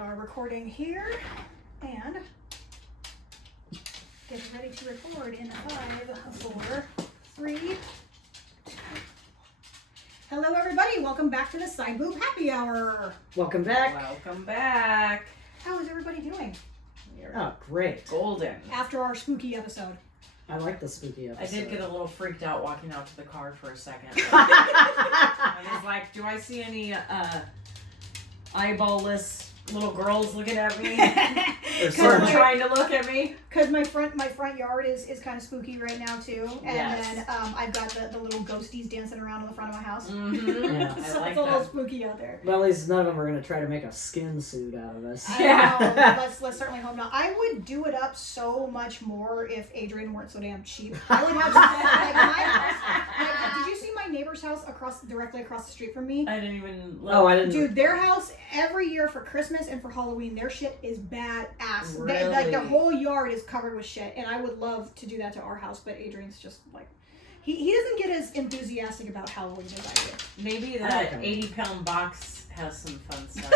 are recording here and get ready to record in 5, 4, 3, 2. Hello everybody, welcome back to the Side Boob Happy Hour. Welcome back. Welcome back. How is everybody doing? Oh, great. Golden. After our spooky episode. I like the spooky episode. I did get a little freaked out walking out to the car for a second. I was like, do I see any eyeball-less little girls looking at me? Or trying to look at me? Because my front yard is kind of spooky right now too. And Yes. then I've got the little ghosties dancing around in the front of my house. Mm-hmm. Yeah. I So like it's a little that. spooky out there. Well, at least none of them are going to try to make a skin suit out of us. I know. Let's certainly hope not. I would do it up so much more if Adrian weren't so damn cheap. I would have like my house. Did you see my neighbor's house directly across the street from me? I didn't even look. Oh, I didn't. Dude, their house every year for Christmas and for Halloween, their shit is badass. Really? Like the whole yard is covered with shit, and I would love to do that to our house, but Adrian's just like he doesn't get as enthusiastic about Halloween as I do. Maybe I that like 80-pound box has some fun stuff.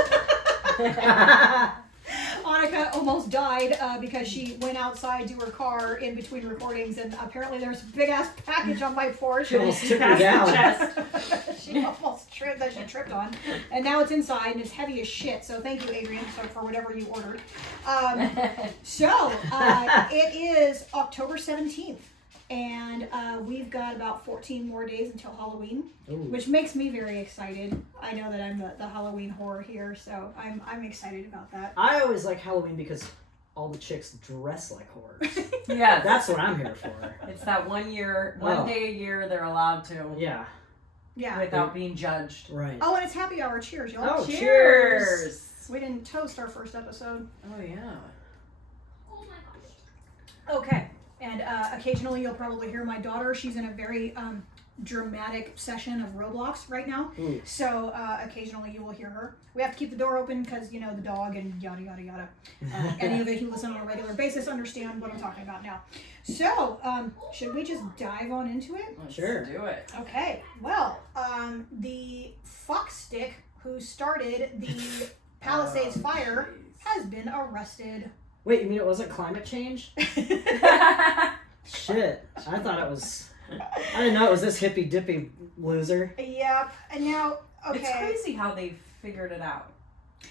Annika almost died because she went outside to her car in between recordings, and apparently there's a big ass package on my porch. She almost took her Past the down. chest. She almost tripped that she tripped on, and now it's inside and it's heavy as shit. So thank you, Adrian, for whatever you ordered. It is October 17th, and we've got about 14 more days until Halloween, Ooh. which makes me very excited. I know that I'm the Halloween horror here, so I'm excited about that. I always like Halloween because all the chicks dress like whores. Yeah, That's what I'm here for. it's that one Oh. day a year they're allowed to Yeah, Yeah. without being judged. right. Oh, and it's happy hour. Cheers, y'all. Oh, Cheers. We didn't toast our first episode. Oh yeah. Okay. And occasionally you'll probably hear my daughter. She's in a very dramatic session of Roblox right now. Ooh. So occasionally you will hear her. We have to keep the door open because, you know, the dog and yada, yada, yada. Any of it who listen on a regular basis understand what I'm talking about now. So should we just dive on into it? Let's Sure. do it. Okay. Well, the fuckstick who started the Palisades fire has been arrested. Wait, you mean it wasn't climate change? Shit. I thought it was... I didn't know it was this hippy-dippy loser. Yep. And now, okay. It's crazy how they figured it out.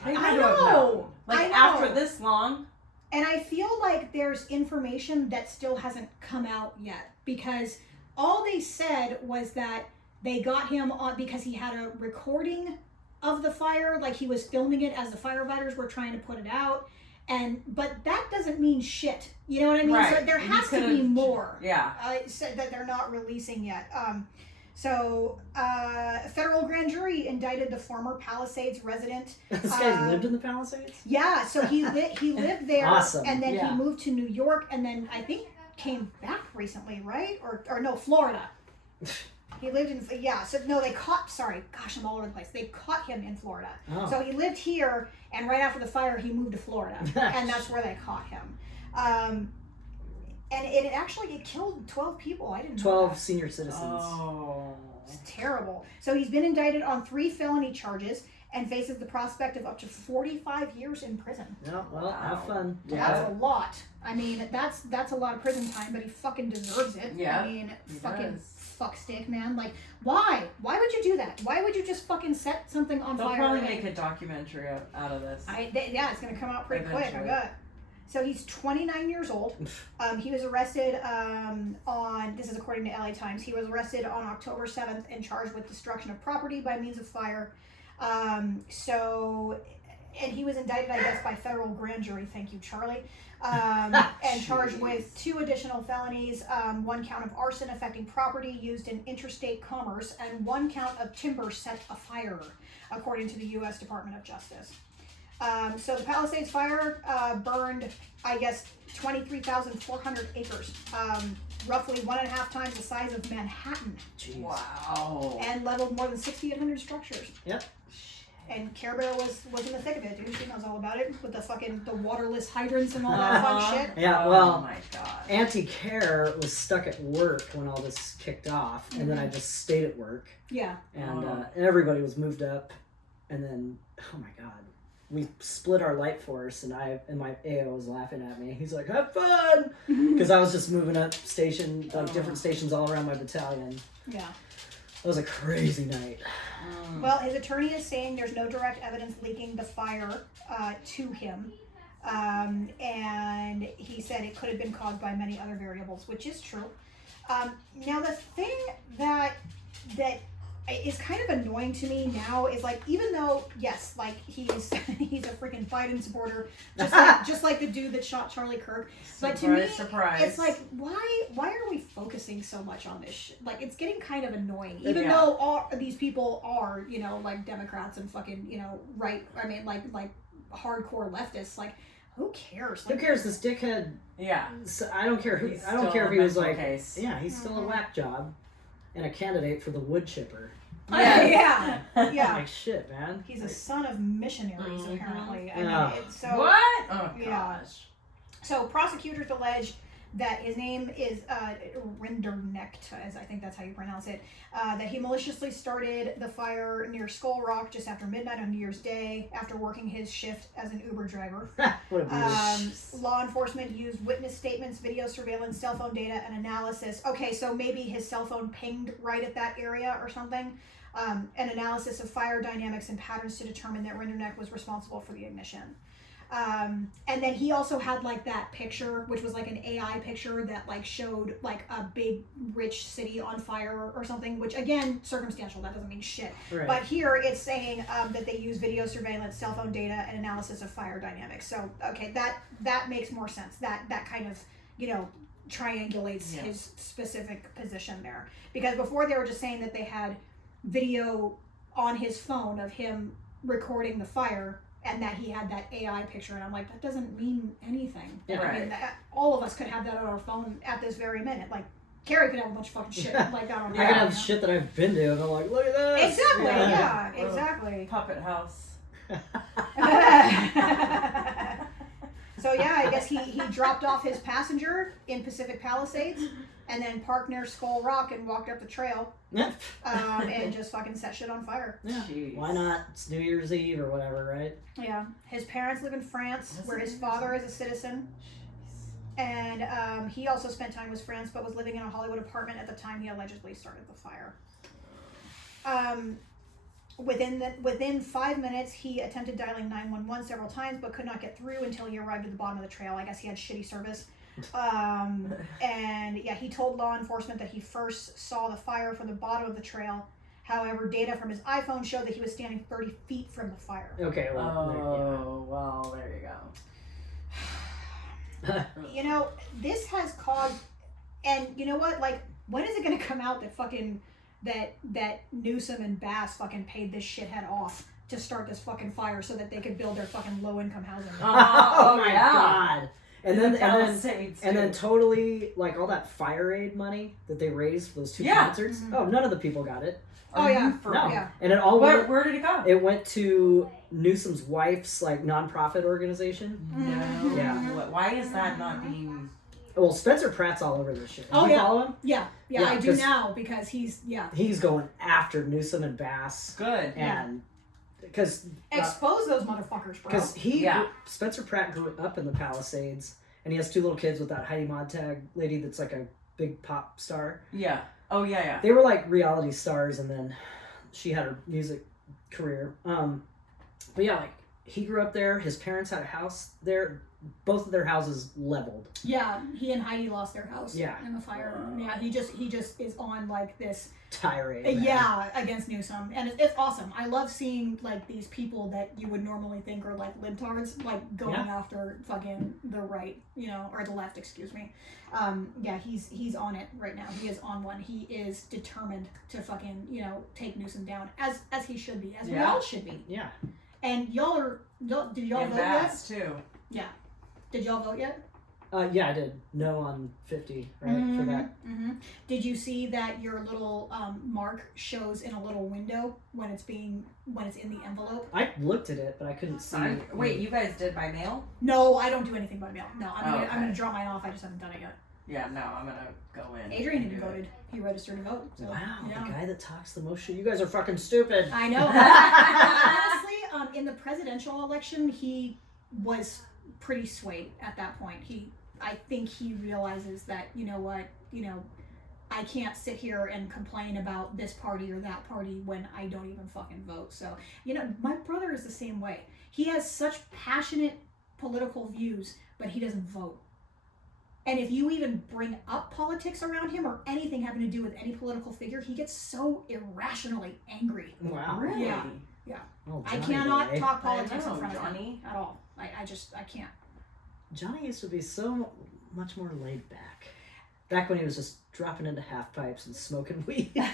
They I had to have know. known. Like I know. after this long. And I feel like there's information that still hasn't come out yet, because all they said was that they got him on because he had a recording of the fire, like he was filming it as the firefighters were trying to put it out. But that doesn't mean shit. You know what I mean? Right. So there You has to be could've- more. Yeah. Said that they're not releasing yet. A federal grand jury indicted the former Palisades resident. This guy lived in the Palisades? Yeah, so he lived there, Awesome. and then Yeah. he moved to New York, and then I think came back recently, right? Or no, Florida. He lived in gosh, I'm all over the place. They caught him in Florida. Oh. So he lived here, and right after the fire, he moved to Florida, and that's where they caught him. And it killed 12 people. I didn't know 12 that. senior citizens. Oh. It's terrible. So he's been indicted on 3 felony charges and faces the prospect of up to 45 years in prison. No, well, have Wow. fun. That's a lot. I mean, that's a lot of prison time, but he fucking deserves it. Yeah, I mean, he fucking does. fuckstick, man. Like, why? Why would you do that? Why would you just fucking set something on They'll fire? probably and- make a documentary out of this. Yeah, it's gonna come out pretty quick. I Eventually. bet. So he's 29 years old. He was arrested this is according to LA Times. He was arrested on October 7th and charged with destruction of property by means of fire. And he was indicted, I guess, by federal grand jury. Thank you, Charlie. And charged with 2 additional felonies, 1 count of arson affecting property used in interstate commerce, and 1 count of timber set afire, according to the U.S. Department of Justice. So the Palisades fire burned, I guess, 23,400 acres, roughly 1.5 times the size of Manhattan, Jeez. Wow. and leveled more than 6,800 structures. Yep. And Care Bear was in the thick of it, dude. She knows all about it with the waterless hydrants and all that fun shit. Yeah, Oh well, my god. Auntie Care was stuck at work when all this kicked off, and then I just stayed at work, Yeah. and Oh. everybody was moved up, and then, oh my god. we split our light force, and my AO was laughing at me. He's like, "Have fun," because I was just moving up different stations all around my battalion. Yeah. It was a crazy night. Well, his attorney is saying there's no direct evidence linking the fire to him. And he said it could have been caused by many other variables, which is true. Now, the thing that is kind of annoying to me now is like, even though, yes, like he's he's a freaking Biden supporter, just like the dude that shot Charlie Kirk. But to me, surprise. it's like, why are we focusing so much on this shit? Like, it's getting kind of annoying, even though all these people are, you know, like Democrats and fucking, you know, like hardcore leftists. Like, who cares? Like, Who cares? This dickhead. Yeah. So I don't care who. He's I don't still care a if he was mental like. case. Yeah, he's still a whack job, and a candidate for the wood chipper. yeah. Like shit, man. He's a son of missionaries, Mhm. apparently. I Yeah. mean, it's so. What? Oh Yeah. gosh. So prosecutors allege that his name is Rinderknecht, as I think that's how you pronounce it, that he maliciously started the fire near Skull Rock just after midnight on New Year's Day after working his shift as an Uber driver. What a bitch. Law enforcement used witness statements, video surveillance, cell phone data, and analysis. Okay, so maybe his cell phone pinged right at that area or something. An analysis of fire dynamics and patterns to determine that Rinderknecht was responsible for the ignition. And then he also had like that picture, which was like an AI picture that like showed like a big rich city on fire or something, which again, circumstantial, that doesn't mean shit. Right. But here it's saying that they use video surveillance, cell phone data, and analysis of fire dynamics. So, okay, that makes more sense. That kind of, you know, triangulates his specific position there. Because before they were just saying that they had video on his phone of him recording the fire, and that he had that AI picture, and I'm like, that doesn't mean anything. Yeah. I mean, all of us could have that on our phone at this very minute. Like, Carrie could have a bunch of fucking shit like that on her I can phone. have shit that I've been to, and I'm like, look at this. Exactly, Yeah. yeah, exactly. Puppet house. So yeah, I guess he dropped off his passenger in Pacific Palisades, and then parked near Skull Rock and walked up the trail, and just fucking set shit on fire. Yeah. Jeez. Why not? It's New Year's Eve or whatever, right? Yeah, his parents live in France, where his father is a citizen. And he also spent time with friends, but was living in a Hollywood apartment at the time he allegedly started the fire. Within 5 minutes, he attempted dialing 911 several times, but could not get through until he arrived at the bottom of the trail. I guess he had shitty service. And yeah, he told law enforcement that he first saw the fire from the bottom of the trail. However, data from his iPhone showed that he was standing 30 feet from the fire. Okay, well, Well, there you go. You know, this has caused, and you know what? Like, when is it going to come out that fucking that Newsom and Bass fucking paid this shithead off to start this fucking fire so that they could build their fucking low income housing? Oh my god! And then Palisades, and then totally like all that fire aid money that they raised for those two Yeah. concerts. Mhm. Oh, none of the people got it. Oh, yeah. For No, Yeah. and it all went. Where did it go? It went to Newsom's wife's like nonprofit organization. No. Yeah. Why is that not being? Well, Spencer Pratt's all over this shit. Oh, Do you yeah. follow him? Yeah, Yeah, I do 'cause- now because he's He's going after Newsom and Bass, Good. and because expose those motherfuckers, bro. Yeah. Spencer Pratt grew up in the Palisades, and he has two little kids with that Heidi Montag lady that's like a big pop star. Yeah. Oh yeah, yeah. They were like reality stars, and then she had her music career. But yeah, like he grew up there. His parents had a house there. Both of their houses leveled. Yeah, he and Heidi lost their house. Yeah. In the fire. Yeah, he just is on like this. Tirade. man. Yeah, against Newsom, and it's awesome. I love seeing like these people that you would normally think are like libtards, like going after fucking the right, you know, or the left. Excuse me. Yeah, he's on it right now. He is on one. He is determined to fucking, you know, take Newsom down as he should be, as we all should be. Yeah. And did y'all And vote yet? Bass too. Did y'all vote yet? Yeah, I did. No on 50, right, for that. Mm-hmm. Did you see that your little mark shows in a little window when it's in the envelope? I looked at it, but I couldn't see. Wait, you guys did by mail? No, I don't do anything by mail. No, I'm Oh, okay. gonna drop mine off. I just haven't done it yet. Yeah, no, I'm gonna go in. Adrian and even do it. voted. He registered to vote. So, Wow, yeah. the guy that talks the most shit. You guys are fucking stupid. I know. Honestly, in the presidential election, he was pretty swayed at that point. I think he realizes that, you know what, I can't sit here and complain about this party or that party when I don't even fucking vote. So, my brother is the same way. He has such passionate political views, but he doesn't vote. And if you even bring up politics around him or anything having to do with any political figure, he gets so irrationally angry. Wow. Really? Yeah. Oh, I Johnny cannot boy. talk politics I know, in front of him Johnny. at all. I can't. Johnny used to be so much more laid back. Back when he was just dropping into half pipes and smoking weed. Me and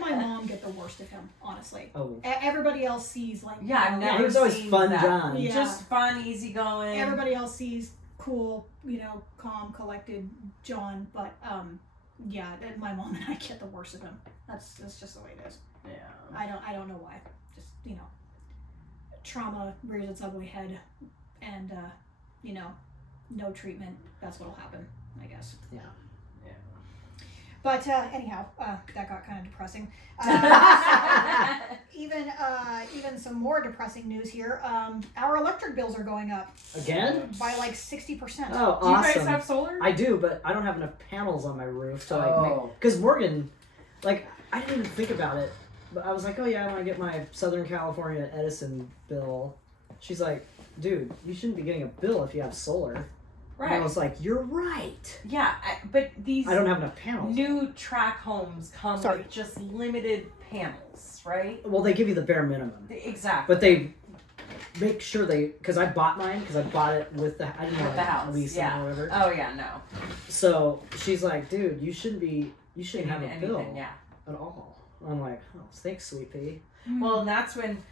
my mom get the worst of him, honestly. Oh. Everybody else sees like Yeah, I've you know, never he was always seen fun that. John. Yeah. Just fun, easygoing. everybody else sees cool, calm, collected John, but my mom and I get the worst of him. That's just the way it is. Yeah. I don't know why. Just trauma rears its ugly head, and no treatment. That's what'll happen, I guess. Yeah. But anyhow, that got kind of depressing. Even some more depressing news here. Our electric bills are going up Again? by like 60%. Oh, Do you awesome. guys have solar? I do, but I don't have enough panels on my roof to like Oh. because Morgan, like, I didn't even think about it, but I was like, oh yeah, when I get my Southern California Edison bill, she's like, dude, you shouldn't be getting a bill if you have solar. And I Right. was like, you're right. Yeah, but these I don't have enough panels. new track homes come Sorry. with just limited panels, right? Well, they give you the bare minimum, Exactly. but they make sure because I bought mine because I bought it with I didn't know With the like, house, leasing yeah. or whatever. Oh yeah, no. So she's like, dude, you shouldn't Getting have a anything, bill yeah. at all. I'm like, oh, thanks, sweet pea. Well, and that's when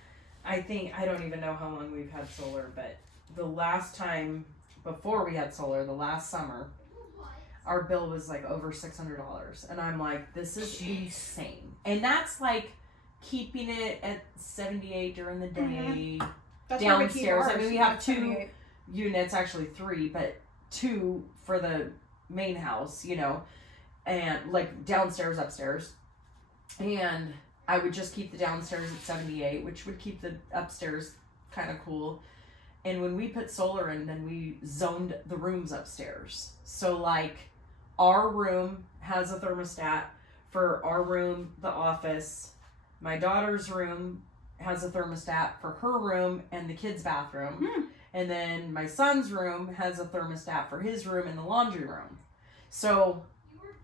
I don't even know how long we've had solar, but the last time before we had solar, the last summer, our bill was like over $600, and I'm like, this is insane. And that's like keeping it at 78 during the day. That's why we keep downstairs. ours I mean, we have at two 78. units, actually 3, but 2 for the main house, and like downstairs, upstairs. And I would just keep the downstairs at 78, which would keep the upstairs kind of cool. And when we put solar in, then we zoned the rooms upstairs. So like our room has a thermostat for our room, the office. My daughter's room has a thermostat for her room and the kids' bathroom. And then my son's room has a thermostat for his room and the laundry room. So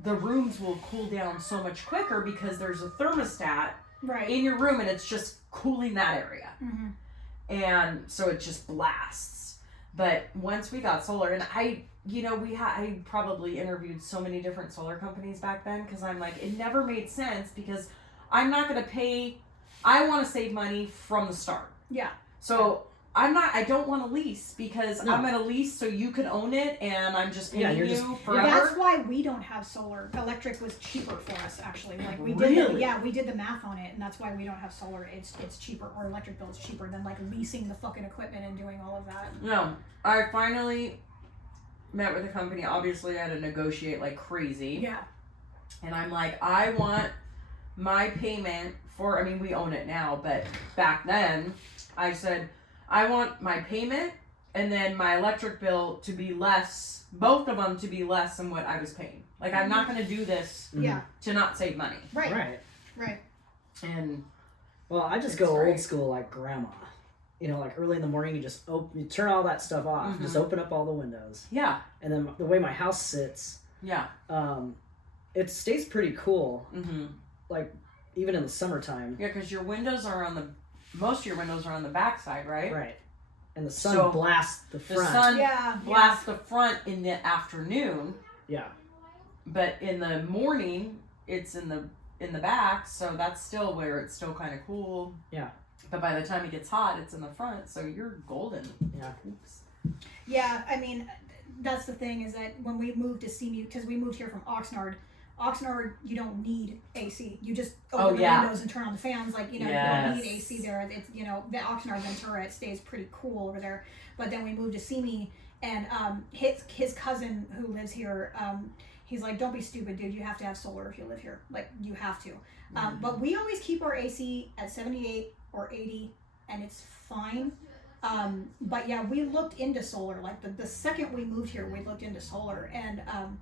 the rooms will cool down so much quicker because there's a thermostat Right. in your room and it's just cooling that area. Mm-hmm. And so it just blasts. But once we got solar, and I probably interviewed so many different solar companies back then because I'm like, it never made sense because I'm not going to pay. I want to save money from the start. Yeah. So I don't want to lease because No. I'm going to lease so you can own it and I'm just paying you're you just- forever. That's why we don't have solar. Electric was cheaper for us, actually. Like we did, Really? we did the math on it, and that's why we don't have solar. It's cheaper, or electric bill is cheaper than like leasing the fucking equipment and doing all of that. No, I finally met with a company. Obviously, I had to negotiate like crazy. Yeah. And I'm like, I want my payment for, I mean, we own it now, but back then, I said, I want my payment and then my electric bill to be less, both of them to be less than what I was paying. Like, I'm not going to do this Yeah. to not save money. Right. Right. And Well, I just It's go great. old school like grandma. Like early in the morning, you just you turn all that stuff off. Just open up all the windows. yeah, And then the way my house sits, yeah. it stays pretty cool. Mm-hmm. Like even in the summertime. Yeah, because your windows are most of your windows are on the back side, right? Right. And the sun So, blasts the The front. sun Yeah. blasts the front in the afternoon, Yeah. but in the morning it's in the back, so that's still where it's still kind of cool. Yeah. But by the time it gets hot, it's in the front, so you're golden. Yeah. Oops. Yeah. I mean, that's the thing is that when we moved to Seamew, because we moved here from Oxnard, you don't need AC. You just open the windows and turn on the fans. Like, you don't need AC there. It's, the Oxnard Ventura, it stays pretty cool over there. But then we moved to Simi, and his cousin who lives here, he's like, don't be stupid, dude. You have to have solar if you live here. Like, you have to. But we always keep our AC at 78 or 80, and it's fine. But yeah, we looked into solar. Like the second we moved here, we looked into solar, and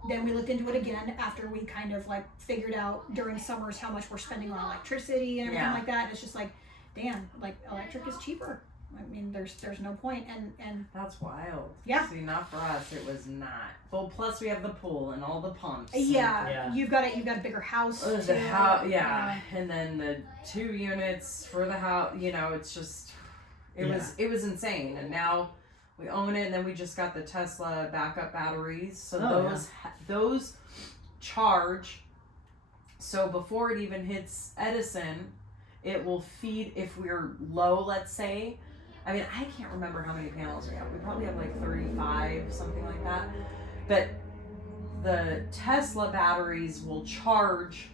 then we looked into it again after we kind of like figured out during summers how much we're spending on electricity and everything like that. And it's just like, damn, like electric is cheaper. I mean, there's no point, and That's wild. Yeah. See, not for us. It was not. Well, plus we have the pool and all the pumps. yeah, you've got a bigger house. The too. house, yeah, and then the 2 units for the house. You know, it's just. It was insane, and now we own it, and then we just got the Tesla backup batteries, so those charge. So before it even hits Edison, it will feed. If we're low, let's say, I mean, I can't remember how many panels we have. We probably have like 35, something like that. But the Tesla batteries will charge.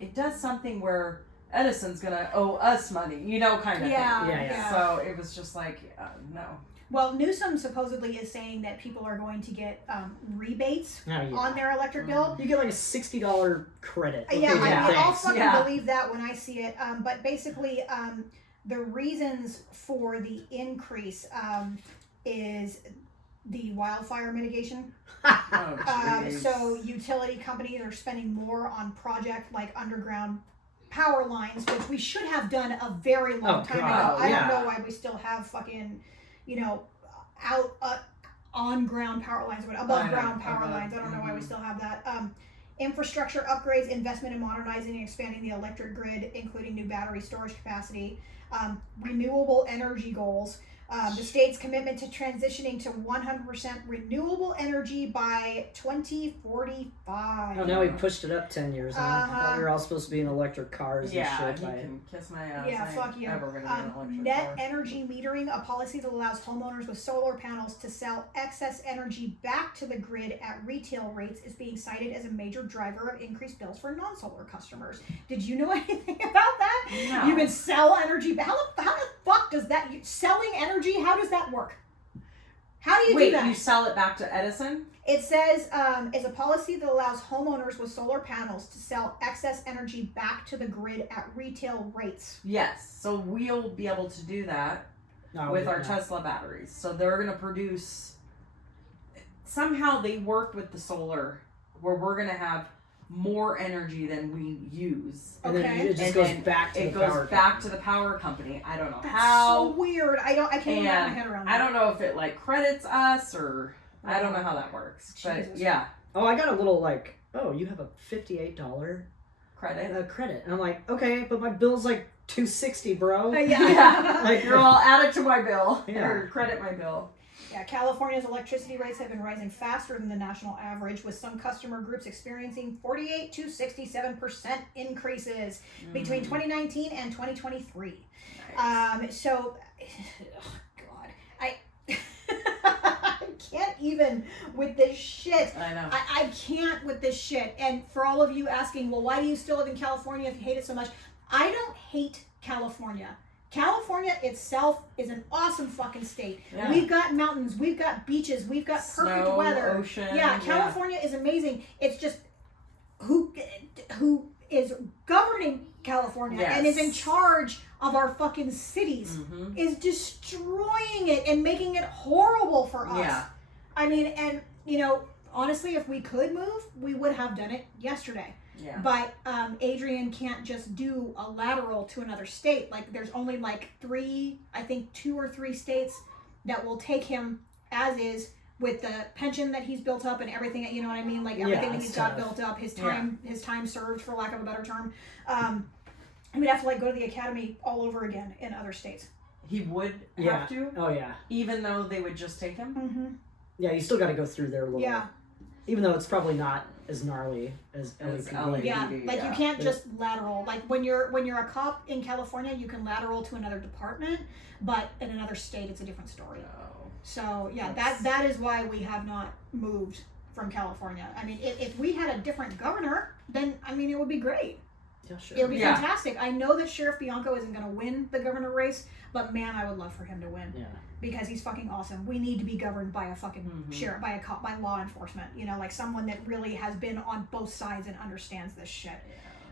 It does something where Edison's gonna owe us money, you know, kind of thing. Yeah. So it was just like, no. Well, Newsom supposedly is saying that people are going to get rebates on their electric bill. You get like a $60 credit. Yeah, I'll fucking believe that when I see it. But basically, the reasons for the increase is the wildfire mitigation. So utility companies are spending more on project like underground power lines, which we should have done a very long time ago. I don't know why we still have fucking, out on ground power lines, above ground power lines. I don't know why we still have that. Infrastructure upgrades, investment in modernizing and expanding the electric grid, including new battery storage capacity, renewable energy goals. The state's commitment to transitioning to 100% renewable energy by 2045. Oh, now we pushed it up 10 years. I thought we were all supposed to be in electric cars and shit. Yeah, you can kiss my ass. Yeah, fuck you. Net energy metering, a policy that allows homeowners with solar panels to sell excess energy back to the grid at retail rates, is being cited as a major driver of increased bills for non-solar customers. Did you know anything about that? No. You can sell energy. How the fuck does that? Selling energy? How does that work? How do you do that? Wait, you sell it back to Edison? It says is a policy that allows homeowners with solar panels to sell excess energy back to the grid at retail rates. Yes, so we'll be able to do that with our Tesla batteries. So they're going to produce. Somehow they work with the solar where we're going to have more energy than we use. And then it just goes back to the power company. I don't know That's how. So weird. I can't wrap my head around that. I don't know if it like credits us or I don't know how that works. Jesus. But yeah. Oh, I got a little like, you have a $58 credit. Credit. And I'm like, okay, but my bill's like $260, bro. Yeah. Like you're all add it to my bill. Yeah. Or credit my bill. Yeah, California's electricity rates have been rising faster than the national average, with some customer groups experiencing 48 to 67% increases between 2019 and 2023. Nice. So, God, I can't even with this shit. I know. I can't with this shit. And for all of you asking, well, why do you still live in California if you hate it so much? I don't hate California. California itself is an awesome fucking state. Yeah. We've got mountains, we've got beaches, we've got perfect weather. Ocean. Yeah, California is amazing. It's just who is governing California and is in charge of our fucking cities is destroying it and making it horrible for us. Yeah. I mean, and honestly, if we could move, we would have done it yesterday. Yeah. But Adrian can't just do a lateral to another state. Like, there's only like 2 or 3 states that will take him as is with the pension that he's built up and everything. You know what I mean? Like everything that he's got built up, his time served, for lack of a better term. We'd have to like go to the academy all over again in other states. He would have to? Oh, yeah. Even though they would just take him? Mm-hmm. Yeah, you still got to go through their little... Yeah. Even though it's probably not as gnarly as LAPD. Yeah, like you can't just lateral. Like when you're a cop in California, you can lateral to another department, but in another state, it's a different story. No. So yeah, that is why we have not moved from California. I mean, if we had a different governor, then I mean it would be great. Yeah, sure. It would be fantastic. I know that Sheriff Bianco isn't going to win the governor race, but man, I would love for him to win. Yeah. Because he's fucking awesome. We need to be governed by a fucking sheriff, by a cop, by law enforcement. Like someone that really has been on both sides and understands this shit.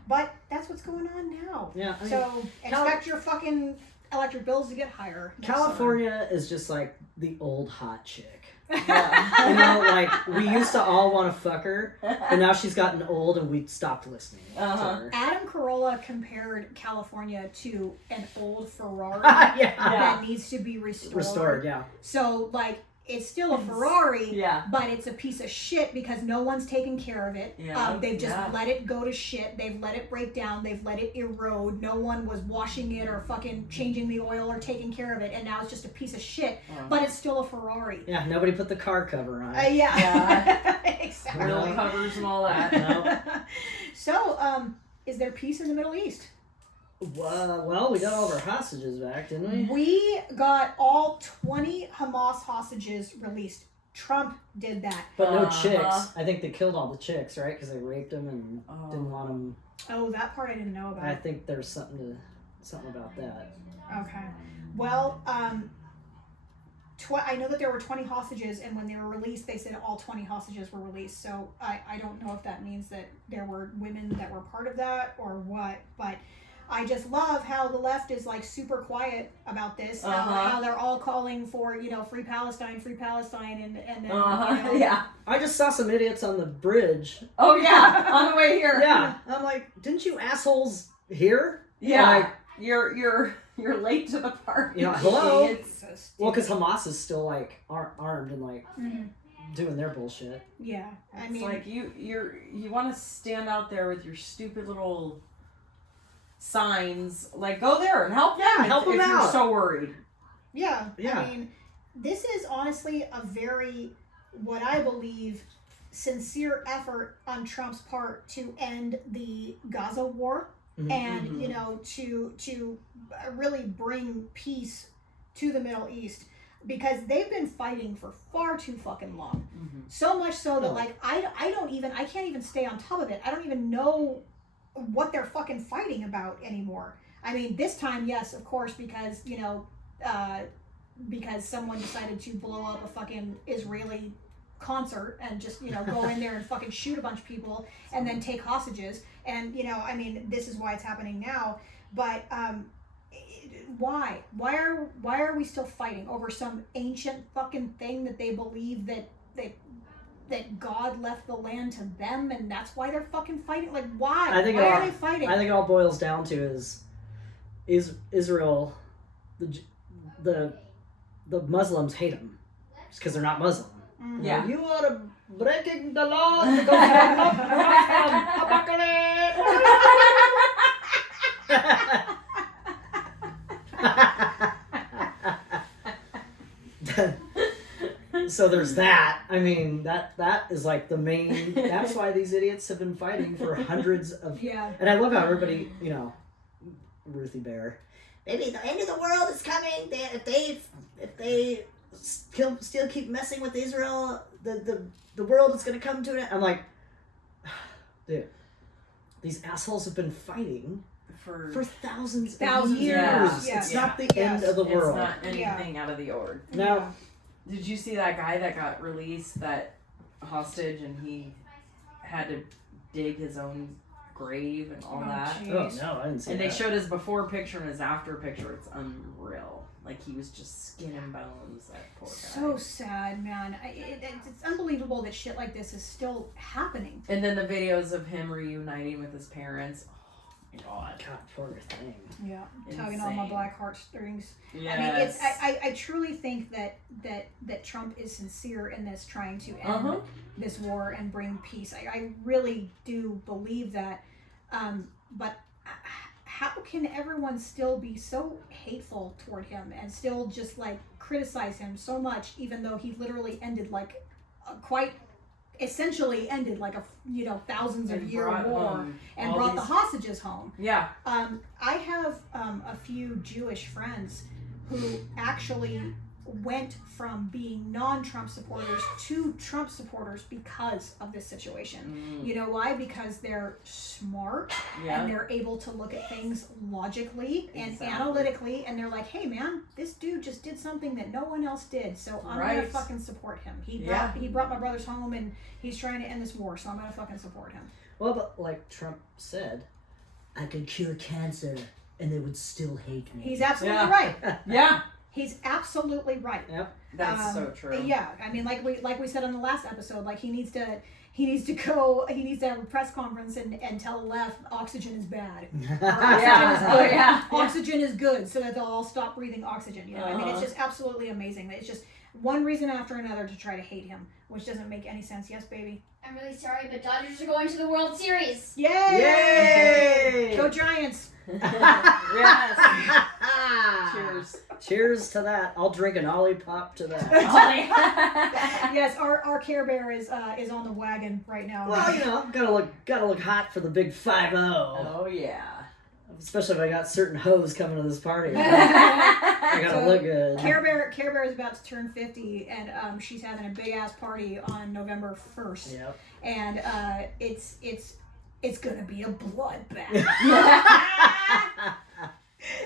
But that's what's going on now. Yeah, I mean, So expect your fucking electric bills to get higher. California is just like the old hot chick. Yeah. You know, like we used to all want to fuck her, and now she's gotten old, and we stopped listening Uh-huh. to her. Adam Carolla compared California to an old Ferrari Yeah. that needs to be Restored, yeah. So, like, it's still a Ferrari, Yeah. but it's a piece of shit because no one's taking care of it. Yeah. They've just Yeah. let it go to shit. They've let it break down. They've let it erode. No one was washing it or fucking changing the oil or taking care of it. And now it's just a piece of shit, but it's still a Ferrari. Yeah, nobody put the car cover on it. Yeah. Exactly. Grill covers and all that. No. So, is there peace in the Middle East? Well, we got all of our hostages back, didn't we? We got all 20 Hamas hostages released. Trump did that. But no Uh-huh. chicks. I think they killed all the chicks, right? Because they raped them and Oh. didn't want them. Oh, that part I didn't know about. I think there's something about that. Okay. Well, I know that there were 20 hostages, and when they were released, they said all 20 hostages were released. So I don't know if that means that there were women that were part of that or what, but I just love how the left is like super quiet about this. How they're all calling for, free Palestine, and then you know, Yeah. I just saw some idiots on the bridge. Oh yeah. On the way here. Yeah, I'm like, didn't you assholes hear? Yeah. Like, You're late to the party. You know, hello? It's so stupid. well, because Hamas is still like armed and like Mhm. doing their bullshit. Yeah, I It's mean, like you want to stand out there with your stupid little signs. Like go there and help them. Yeah, help if them you're out. so worried. yeah. Yeah. I mean, this is honestly a very, what I believe, sincere effort on Trump's part to end the Gaza war. Mhm. And Mhm. to really bring peace to the Middle East, because they've been fighting for far too fucking long. Mm-hmm. So much so that Oh. like I can't even stay on top of it. I don't even know what they're fucking fighting about anymore. I mean, this time, yes, of course, because because someone decided to blow up a fucking Israeli concert and just go in there and fucking shoot a bunch of people and then take hostages. And I mean, this is why it's happening now. But why are we still fighting over some ancient fucking thing that they believe that God left the land to them, and that's why they're fucking fighting? Like, why? I think why it are all- they fighting? I think it all boils down to is Israel, the Muslims hate them just because they're not Muslim. Mhm. Yeah. You are breaking the law because you are not Muslim. So there's that. I mean, that is like the main. That's why these idiots have been fighting for hundreds of. Yeah. And I love how everybody, Ruthie Bear. Maybe the end of the world is coming. If they still keep messing with Israel, the world is gonna come to it. I'm like, dude, these assholes have been fighting for thousands of years. Yes, It's yes, not the yes. end of the It's world. not anything out of the ordinary. Now, Did you see that guy that got released, that hostage, and he had to dig his own grave and all that? geez. oh no, I didn't see And that. they showed his before picture and his after picture. It's unreal. Like he was just skin and bones. That poor guy. So sad, man. It's unbelievable that shit like this is still happening. And then the videos of him reuniting with his parents. Oh my god. God, poor thing. Yeah, tugging on my Insane. black heartstrings. Yes. I mean, it's I truly think that Trump is sincere in this, trying to end this war and bring peace. I really do believe that. But how can everyone still be so hateful toward him and still just like criticize him so much, even though he literally ended like essentially ended like a thousands of And year brought war home and all brought the these- hostages home. Yeah. I have a few Jewish friends who actually went from being non-Trump supporters to Trump supporters because of this situation. Mm. You know why? Because they're smart Yeah. and they're able to look at things logically and Exactly. analytically, and they're like, hey man, this dude just did something that no one else did, so I'm gonna Right. fucking support him. He Yeah. brought my brothers home and he's trying to end this war, so I'm gonna fucking support him. Well, but like Trump said, I could cure cancer and they would still hate me. He's absolutely Yeah. right. Yeah, He's absolutely right. Yep. that's so true. Yeah, I mean, like we said on the last episode, like he needs to have a press conference and tell the left oxygen is bad. Yeah. Oxygen is Oh, good. yeah. Oxygen is good, so that they'll all stop breathing oxygen. You know, I mean, it's just absolutely amazing. It's just one reason after another to try to hate him, which doesn't make any sense. Yes, baby. I'm really sorry, but Dodgers are going to the World Series. Yay! Yay! Go Giants! Yes. Cheers. Cheers to that. I'll drink an Ollie Pop to that. Yes, our Care Bear is on the wagon right now. Well, you know, gotta look hot for the big 5-0. Oh yeah. Especially if I got certain hoes coming to this party. I gotta So, look good. Care Bear is about to turn 50, and she's having a big ass party on November 1st, Yep. and it's gonna be a bloodbath.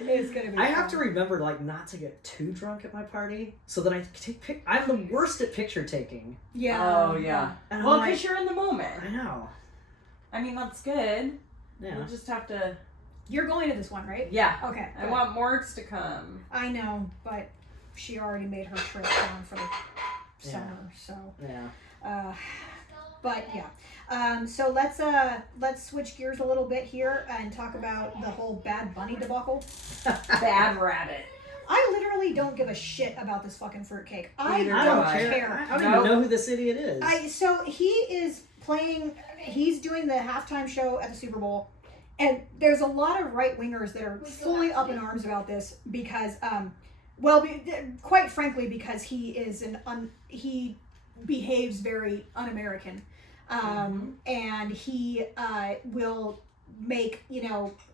It's gonna be. I have fun. to remember, like, not to get too drunk at my party, so that I take I'm the worst at picture taking. Yeah. Oh yeah. And Well, I'm like, because you're in the moment. I know. I mean, that's good. Yeah. We'll just have to. You're going to this one, right? Yeah. Okay. I good. want Morgs to come. I know, but she already made her trip down for the summer, so. Yeah. But yeah. So let's switch gears a little bit here and talk about the whole Bad Bunny debacle. Bad rabbit. I literally don't give a shit about this fucking fruitcake. I Neither I don't don't care. care. I don't Nope. even know who this idiot is. So he is playing. He's doing the halftime show at the Super Bowl, and there's a lot of right wingers that are fully up in arms about this because, quite frankly, because he is he behaves very un-American, and he will make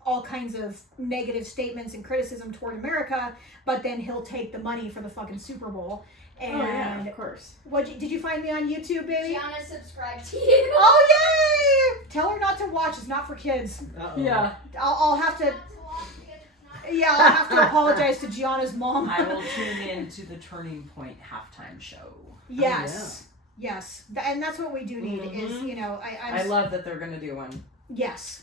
all kinds of negative statements and criticism toward America, but then he'll take the money for the fucking Super Bowl. And Oh yeah, of course. did you find me on YouTube, baby? Gianna subscribed to you. Oh yay! Tell her not to watch. It's not for kids. Uh-oh. Yeah. I'll have to. Yeah, I'll have to apologize to Gianna's mom. I will tune in to the Turning Point halftime show. Yes. Yes. And that's what we do need is I love that they're gonna do one. Yes.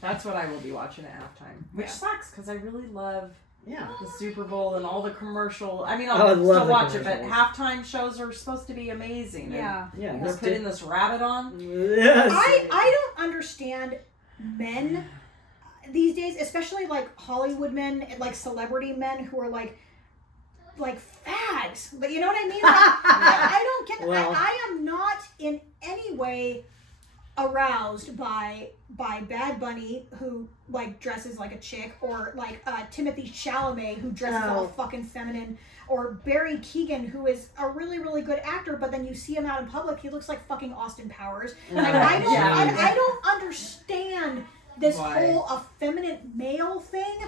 That's what I will be watching at halftime. Which Yeah. sucks because I really love Yeah. the Super Bowl and all the commercial. I mean, Oh, I I'll love still the watch it, but commercials. halftime shows are supposed to be amazing. and Yeah. Yeah. They're putting this rabbit on. Yes. I don't understand men these days, especially like Hollywood men, like celebrity men who are like fags. But you know what I mean? Like, I don't get. Well- I am not in any way aroused by Bad Bunny, who like dresses like a chick, or like Timothy Chalamet, who dresses all fucking feminine, or Barry Keoghan, who is a really, really good actor, but then you see him out in public, he looks like fucking Austin Powers. Like I don't, Yeah. I don't understand this Why? whole effeminate male thing.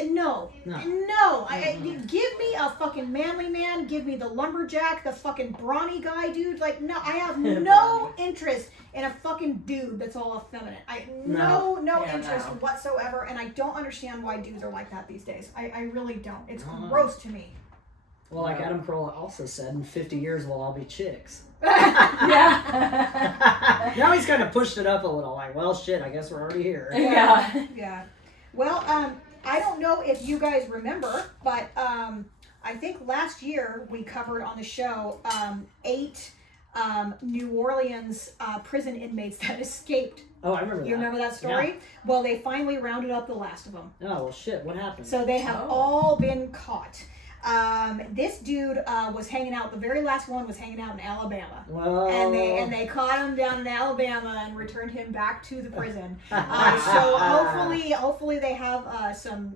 No. No. Give me a fucking manly man. Give me the lumberjack, the fucking brawny guy, dude. Like, no, I have no interest in a fucking dude that's all effeminate. No Yeah, interest no. whatsoever, and I don't understand why dudes are like that these days. I really don't. It's No. gross to me. Well, like Adam Carolla also said, in 50 years we'll all be chicks. Yeah. Now he's kind of pushed it up a little. Like, well, shit, I guess we're already here. Yeah. Yeah. Well, I don't know if you guys remember, but I think last year we covered on the show 8 New Orleans prison inmates that escaped. Oh, I remember that. You remember that story? Well, they finally rounded up the last of them. Oh, well, shit, what happened? So they have all been caught. This dude was hanging out. The very last one was hanging out in Alabama. well, And they caught him down in Alabama and returned him back to the prison. So hopefully they have some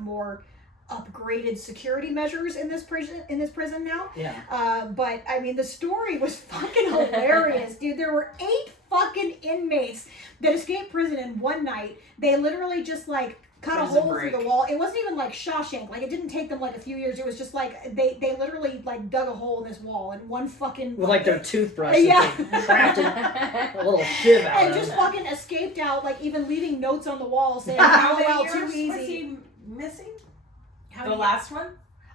more upgraded security measures in this prison now. Yeah. But I mean, the story was fucking hilarious, dude. There were 8 fucking inmates that escaped prison in one night. They literally just like cut a Prison hole break. through the wall. It wasn't even like Shawshank. Like, it didn't take them like a few years. It was just like they literally like dug a hole in this wall and one fucking With like their toothbrush. Yeah. They crafted a little shiv out and of just it. fucking escaped out, like even leaving notes on the wall saying How "How many well years too was easy." he missing? How The many- last one?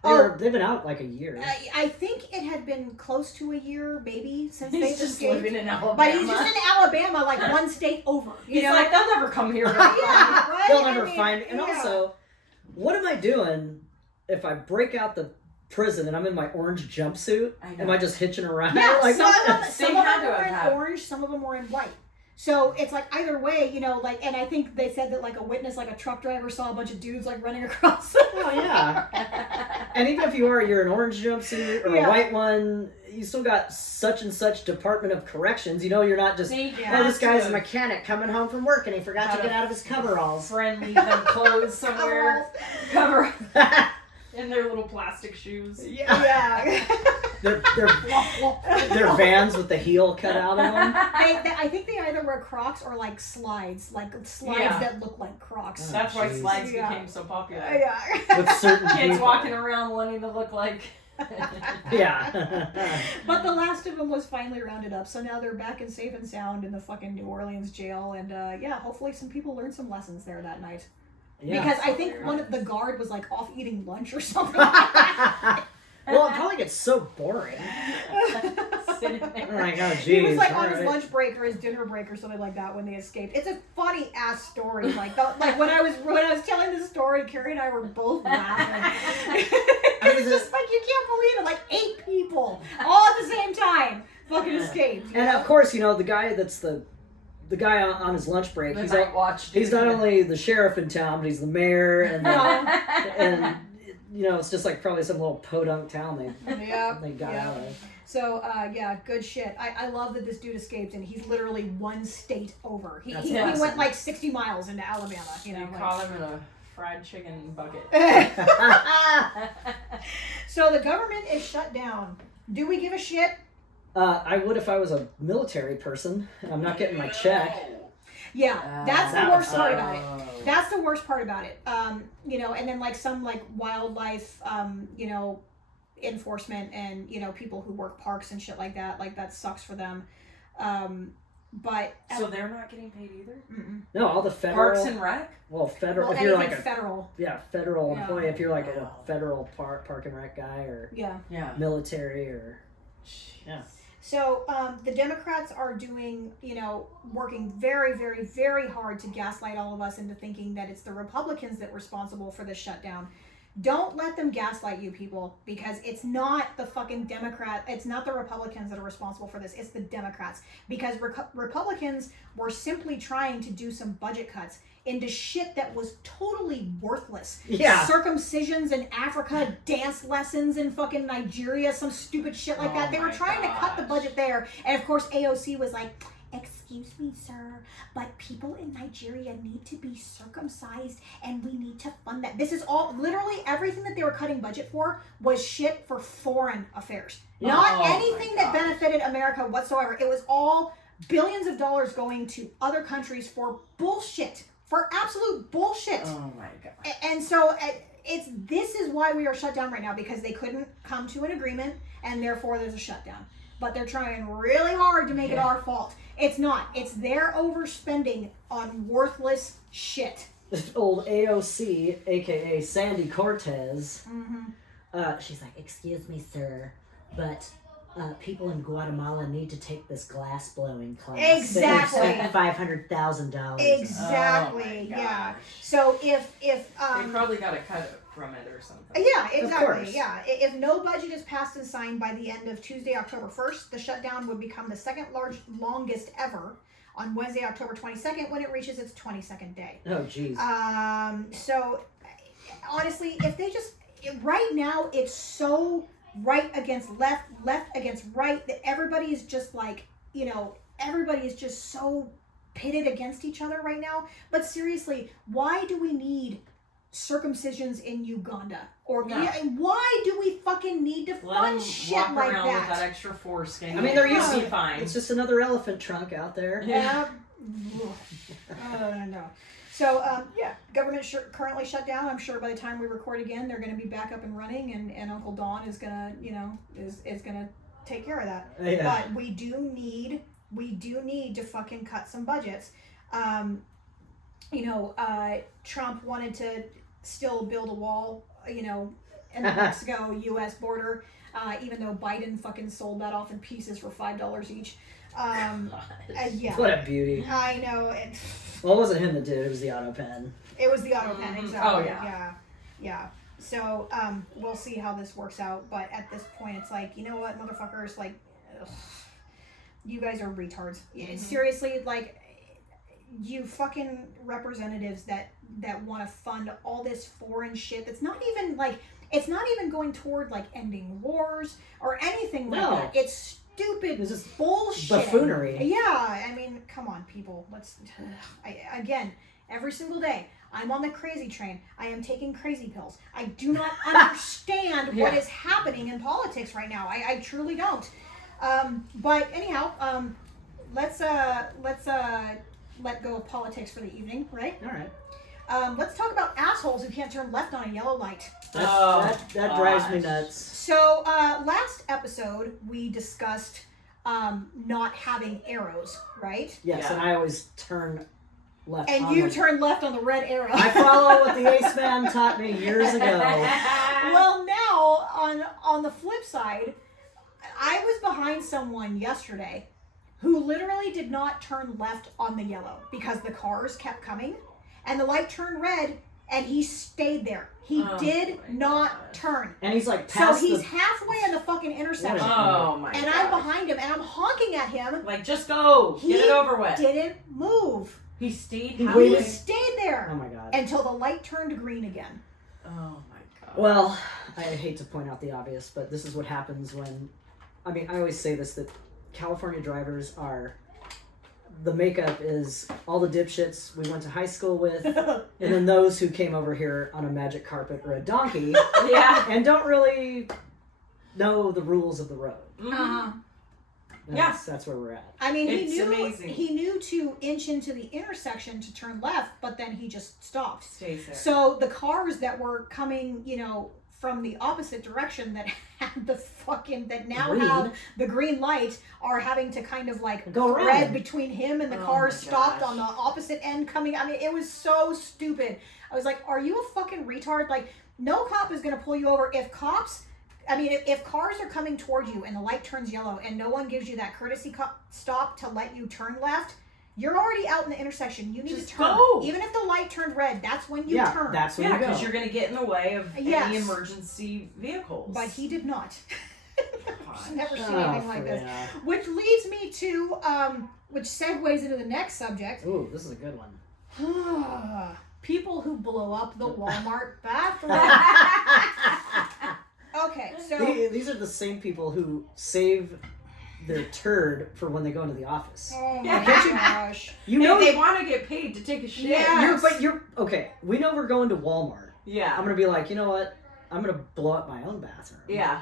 They've been out like a year. I think it had been close to a year, maybe, since He's they've just escaped. living in Alabama. But he's just in Alabama, like one state over. You He's know? like, they'll never come here. yeah, right? They'll I never mean, find me. And yeah. also, what am I doing if I break out the prison and I'm in my orange jumpsuit? I know. Am I just hitching around? Yeah, like, some of them, They some of had them to were have in had- orange, some of them were in white. So it's like either way, you know, like, and I think they said that like a witness, like a truck driver, saw a bunch of dudes like running across. oh yeah. And even if you're an orange jumpsuit or Yeah. a white one, you still got such and such Department of Corrections. You know, you're not just, Yeah. oh, this guy's a a mechanic coming home from work and he forgot to Had get a out of his coveralls. friend leave them clothes somewhere. Cover in their little plastic shoes. Yeah. They're vans with the heel cut out of them. I think they either wear Crocs or like slides Yeah. that look like Crocs. Oh, That's why jeez. slides Yeah. became so popular. Yeah. With certain Kids people. walking around wanting to look like. Yeah. But the last of them was finally rounded up, so now they're back and safe and sound in the fucking New Orleans jail, and yeah, hopefully some people learned some lessons there that night. Yeah. Because I think one of the guard was like off eating lunch or something. Well, it probably gets so boring. Sitting I'm there. like, oh, geez. He was like on his alright. lunch break or his dinner break or something like that when they escaped. It's a funny ass story. Like when I was telling the story, Carrie and I were both laughing. It's just like you can't believe it. Like 8 people all at the same time fucking escaped. you And know? of course, you know, the guy that's the guy on his lunch break, The he's night like, watch. he's not only the sheriff in town, but he's the mayor, and and you know, it's just like probably some little podunk town Yeah. they got yeah. out of. So, yeah, good shit. I love that this dude escaped, and he's literally one state over. He That's he awesome. went like 60 miles into Alabama, you know. You like- caught him in a fried chicken bucket. So the government is shut down. Do we give a shit? I would if I was a military person. And I'm not getting my check. Yeah, that's the that worst would part suck. about it. That's the worst part about it. You know, and then like some like wildlife, you know, enforcement and, you know, people who work parks and shit like that sucks for them. But So they're not getting paid either? mm-mm. No, all the federal. Parks and Rec? well, federal. Well, if you're anything like a federal. federal Yeah. employee, if you're like a federal park and rec guy or Yeah. Yeah. military or yeah. So the Democrats are doing, you know, working very, very, very hard to gaslight all of us into thinking that it's the Republicans that are responsible for this shutdown. Don't let them gaslight you, people, because it's not the fucking Democrat. It's not the Republicans that are responsible for this. It's the Democrats. Because Republicans were simply trying to do some budget cuts into shit that was totally worthless. Yeah. Circumcisions in Africa, dance lessons in fucking Nigeria, some stupid shit like that. Oh They were my trying to cut the gosh. budget budget there. And of course, AOC was like, "Excuse me, sir, but people in Nigeria need to be circumcised and we need to fund that." This is all, literally everything that they were cutting budget for was shit for foreign affairs. Not Oh my anything that gosh. benefited America whatsoever. It was all billions of dollars going to other countries for bullshit. For absolute bullshit. Oh my god. And so this is why we are shut down right now, because they couldn't come to an agreement and therefore there's a shutdown. But they're trying really hard to make it our fault. It's not. It's their overspending on worthless shit. This old AOC, aka Sandy Cortez, Mm-hmm. she's like, "Excuse me, sir, but people in Guatemala need to take this glass blowing class. Exactly. $500,000. Exactly. Oh my Yeah. gosh. So if They probably got a cut from it or something. yeah, Of exactly. course. Yeah. If no budget is passed and signed by the end of Tuesday, October 1st, the shutdown would become the second longest ever on Wednesday, October 22nd, when it reaches its 22nd day. Oh, jeez. So honestly, if they just right now, it's so right against left, left against right, that everybody is just like, you know, everybody is just so pitted against each other right now. But seriously, why do we need circumcisions in Uganda? Or No. why do we fucking need to Let fund them shit walk like around with that that? extra foreskin. I mean, they're used You'll to be fine. It's just another elephant trunk out there. Yeah. No. So, yeah, government currently shut down. I'm sure by the time we record again, they're going to be back up and running, and Uncle Don is going to, you know, is going to take care of that. Yeah. But we do need to fucking cut some budgets. You know, Trump wanted to still build a wall, you know, in the Mexico-U.S. border, even though Biden fucking sold that off in pieces for $5 each. Yeah. What a beauty. I know. Well, it wasn't him that did it. It was the auto pen. It was the auto pen, exactly. Oh, yeah. Yeah. So, we'll see how this works out. But at this point, it's like, you know what, motherfuckers, like, ugh, you guys are retards. Seriously, like, you fucking representatives that want to fund all this foreign shit that's not even, like, it's not even going toward, like, ending wars or anything like that. It's stupid. It's just bullshit. buffoonery. Yeah, I mean, come on, people. Again, every single day, I'm on the crazy train. I am taking crazy pills. I do not understand what is happening in politics right now. I truly don't. But anyhow, let's let go of politics for the evening, right? All right. Let's talk about assholes who can't turn left on a yellow light. That drives me nuts. So, last episode, we discussed not having arrows, right? Yes, Yeah. and I always turn left. And on you the- turned left on the red arrow. I follow what the Ace Man taught me years ago. Well, now, on the flip side, I was behind someone yesterday who literally did not turn left on the yellow because the cars kept coming and the light turned red and he stayed there. He did not turn. And he's like So past he's the... halfway in the fucking intersection. Oh my god. And I'm behind him and I'm honking at him. Like, just go. He Get it over with. Didn't move. He stayed He halfway. He waited. stayed there Oh my god. until the light turned green again. Oh my god. Well, I hate to point out the obvious, but this is what happens when... I mean, I always say this, that California drivers are... The makeup is all the dipshits we went to high school with, and then those who came over here on a magic carpet or a donkey, Yeah. and don't really know the rules of the road. Uh-huh. And Yeah. That's where we're at. I mean, It's he knew amazing. he knew to inch into the intersection to turn left, but then he just stopped. Stays there. So the cars that were coming, from the opposite direction that had the that now Green. have the green light are having to kind of like Go around. thread between him and the Oh cars my stopped gosh. on the opposite end coming. I mean, it was so stupid. I was like, are you a fucking retard? Like, no cop is going to pull you over. If cars are coming towards you and the light turns yellow and no one gives you that courtesy stop to let you turn left, you're already out in the intersection. You need Just to turn. go. Even if the light turned red, that's when you Yeah, turn. that's when Yeah, you go. because you're going to get in the way of Yes. any emergency vehicles. But he did not. I've never seen Oh, anything like this. yeah. Which leads me to, which segues into the next subject. Ooh, this is a good one. People who blow up the Walmart bathroom. Okay, so These are the same people who save their turd for when they go into the office. oh my Yeah. gosh. You Hey, know, they want to get paid to take a shit. Yeah. you're okay. We know we're going to Walmart. Yeah. I'm gonna be like, you know what? I'm gonna blow up my own bathroom. Yeah.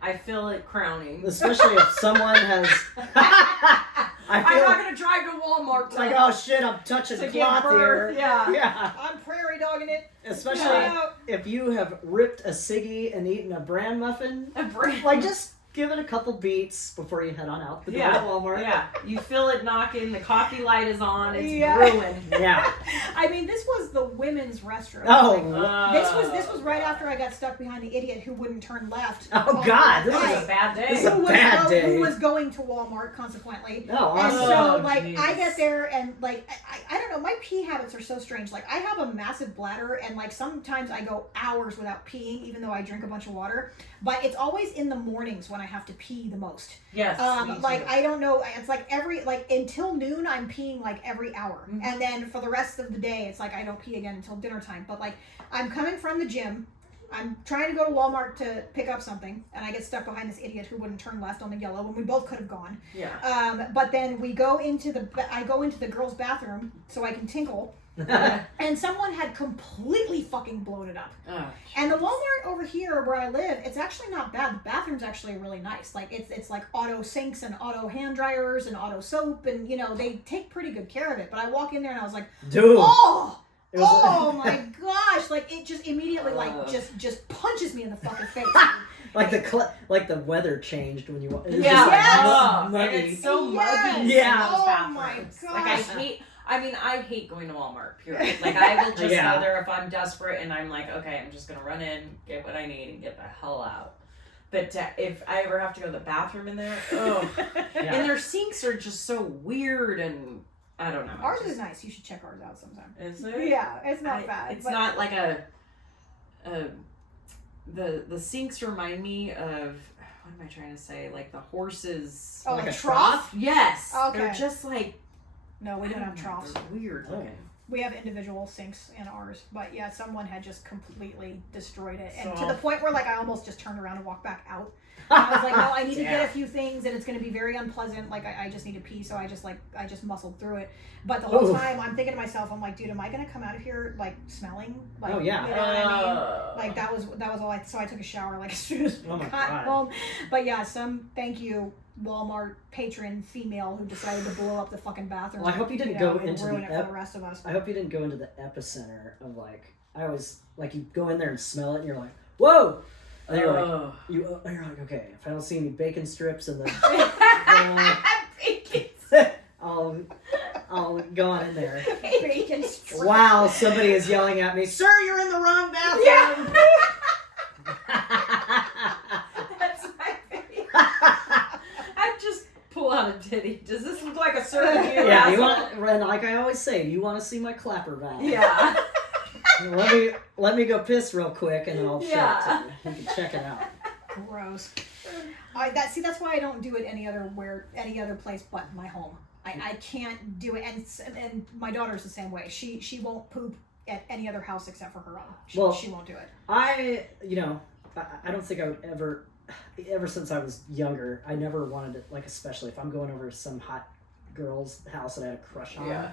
I feel it crowning. Especially if someone has. I I'm feel not going to drive to Walmart it's like, oh shit, I'm touching to cloth give birth. here. Yeah. Yeah. I'm prairie dogging it. Especially Yeah. if you have ripped a ciggy and eaten a bran muffin. A brand. Like, just give it a couple beats before you head on out the door Yeah. to Walmart. Yeah. You feel it knocking. The coffee light is on. It's Yeah. brewing. Yeah. I mean, this was the women's restroom. Oh. Like, this was right after I got stuck behind the idiot who wouldn't turn left. Oh, God, this This Right. is a bad day. This is a who was, bad day. who was going to Walmart consequently. Oh, And awesome. so, Oh, like, jeez. I get there and, like, I don't know, my pee habits are so strange. Like, I have a massive bladder and, like, sometimes I go hours without peeing, even though I drink a bunch of water. But it's always in the mornings when I have to pee the most. Yes. me Like, too. I don't know, it's like until noon, I'm peeing, like, every hour. Mhm. And then for the rest of the day, it's like I don't pee again until dinner time. But, like, I'm coming from the gym. I'm trying to go to Walmart to pick up something, and I get stuck behind this idiot who wouldn't turn left on the yellow when we both could have gone. Yeah. But then I go into the girls' bathroom so I can tinkle, and someone had completely fucking blown it up. Oh, And the Walmart over here where I live, it's actually not bad. The bathroom's actually really nice. Like it's like auto sinks and auto hand dryers and auto soap, and they take pretty good care of it. But I walk in there and I was like, Dude. oh. It was- Oh my gosh! Like it just immediately Ugh. just punches me in the fucking face. Like the weather changed when you walk. Yeah. Yes. Oh, muggy. and it's so Yes. muggy. in Yeah. those Oh bathrooms. my Like I gosh. hate. I mean, I hate going to Walmart, period. Like, I will just Yeah. go there if I'm desperate and I'm like, okay, I'm just going to run in, get what I need, and get the hell out. But if I ever have to go to the bathroom in there, oh. Yeah. And their sinks are just so weird and I don't know. Ours is nice. You should check ours out sometime. Is it? Yeah, it's not bad. It's but- not like the sinks remind me of, what am I trying to say? Like the horses. Oh, Like like a trough? Yes. Okay. They're just like, No, we I don't have know, troughs. they're weird Oh. looking. We have individual sinks in ours, but yeah, someone had just completely destroyed it, and to So- the point where like I almost just turned around and walked back out. And I was like, no, I need to get Damn. a few things, and it's going to be very unpleasant. Like I just need to pee, so I just muscled through it. But the whole Oof. time I'm thinking to myself, I'm like, dude, am I going to come out of here like smelling? Like, Oh, yeah. you know what I mean? Oh. Like that was all. So I took a shower like as soon as Oh I my got God. home. But yeah, thank you Walmart patron female who decided to blow up the fucking bathroom. Well, I hope you didn't and go into ruin the it for the rest of us. I hope you didn't go into the epicenter of like, I always, like you go in there and smell it and you're like, whoa! And you're like, Oh. you're like, okay, if I don't see any bacon strips in the, Bacon. I'll go on in there. Bacon strips. Wow, somebody is yelling at me, sir, you're in the wrong bathroom! That's my favorite. I just pull out a titty. Does this look like a serve? Yeah, you want, and like I always say, you want to see my clapper valve? Yeah. Let me go piss real quick, and then I'll Yeah. show it to you. You can check it out. Gross. That's why I don't do it any other place but my home. I can't do it, and my daughter's the same way. She won't poop at any other house except for her own. She won't do it. I don't think I would ever since I was younger, I never wanted to, like, especially if I'm going over to some hot girl's house that I had a crush on. Yeah.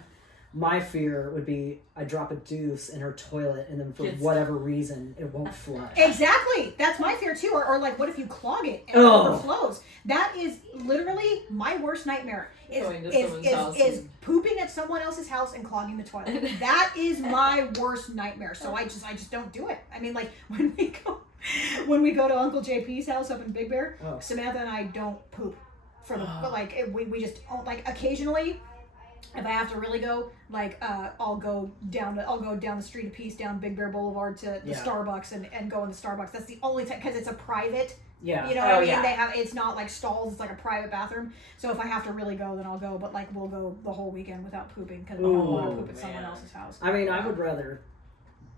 My fear would be I drop a deuce in her toilet and then for It's- whatever reason it won't flush. Exactly. That's my fear too. Or like, what if you clog it and it Oh. overflows? That is literally my worst nightmare. Going to someone's house Is and- pooping at someone else's house and clogging the toilet. That is my worst nightmare. So I just don't do it. I mean, like when we go to Uncle JP's house up in Big Bear, Oh. Samantha and I don't poop for the but like we just don't, like occasionally. If I have to really go, like, I'll go down the street a piece down Big Bear Boulevard to the Yeah. Starbucks and go in the Starbucks. That's the only time because it's a private. Yeah. You know what I mean? yeah. They have it's not like stalls. It's like a private bathroom. So if I have to really go, then I'll go. But like we'll go the whole weekend without pooping because I don't want Ooh, to poop at someone man. else's house. I mean, I would rather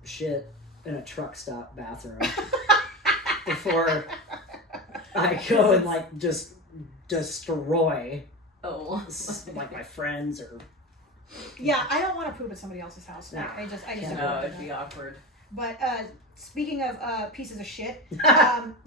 shit in a truck stop bathroom before I go and like just destroy Oh. like my friends or Yeah, I don't want to poop at somebody else's house. No. I just Yeah. don't No, want to it'd do be that. awkward. But speaking of pieces of shit,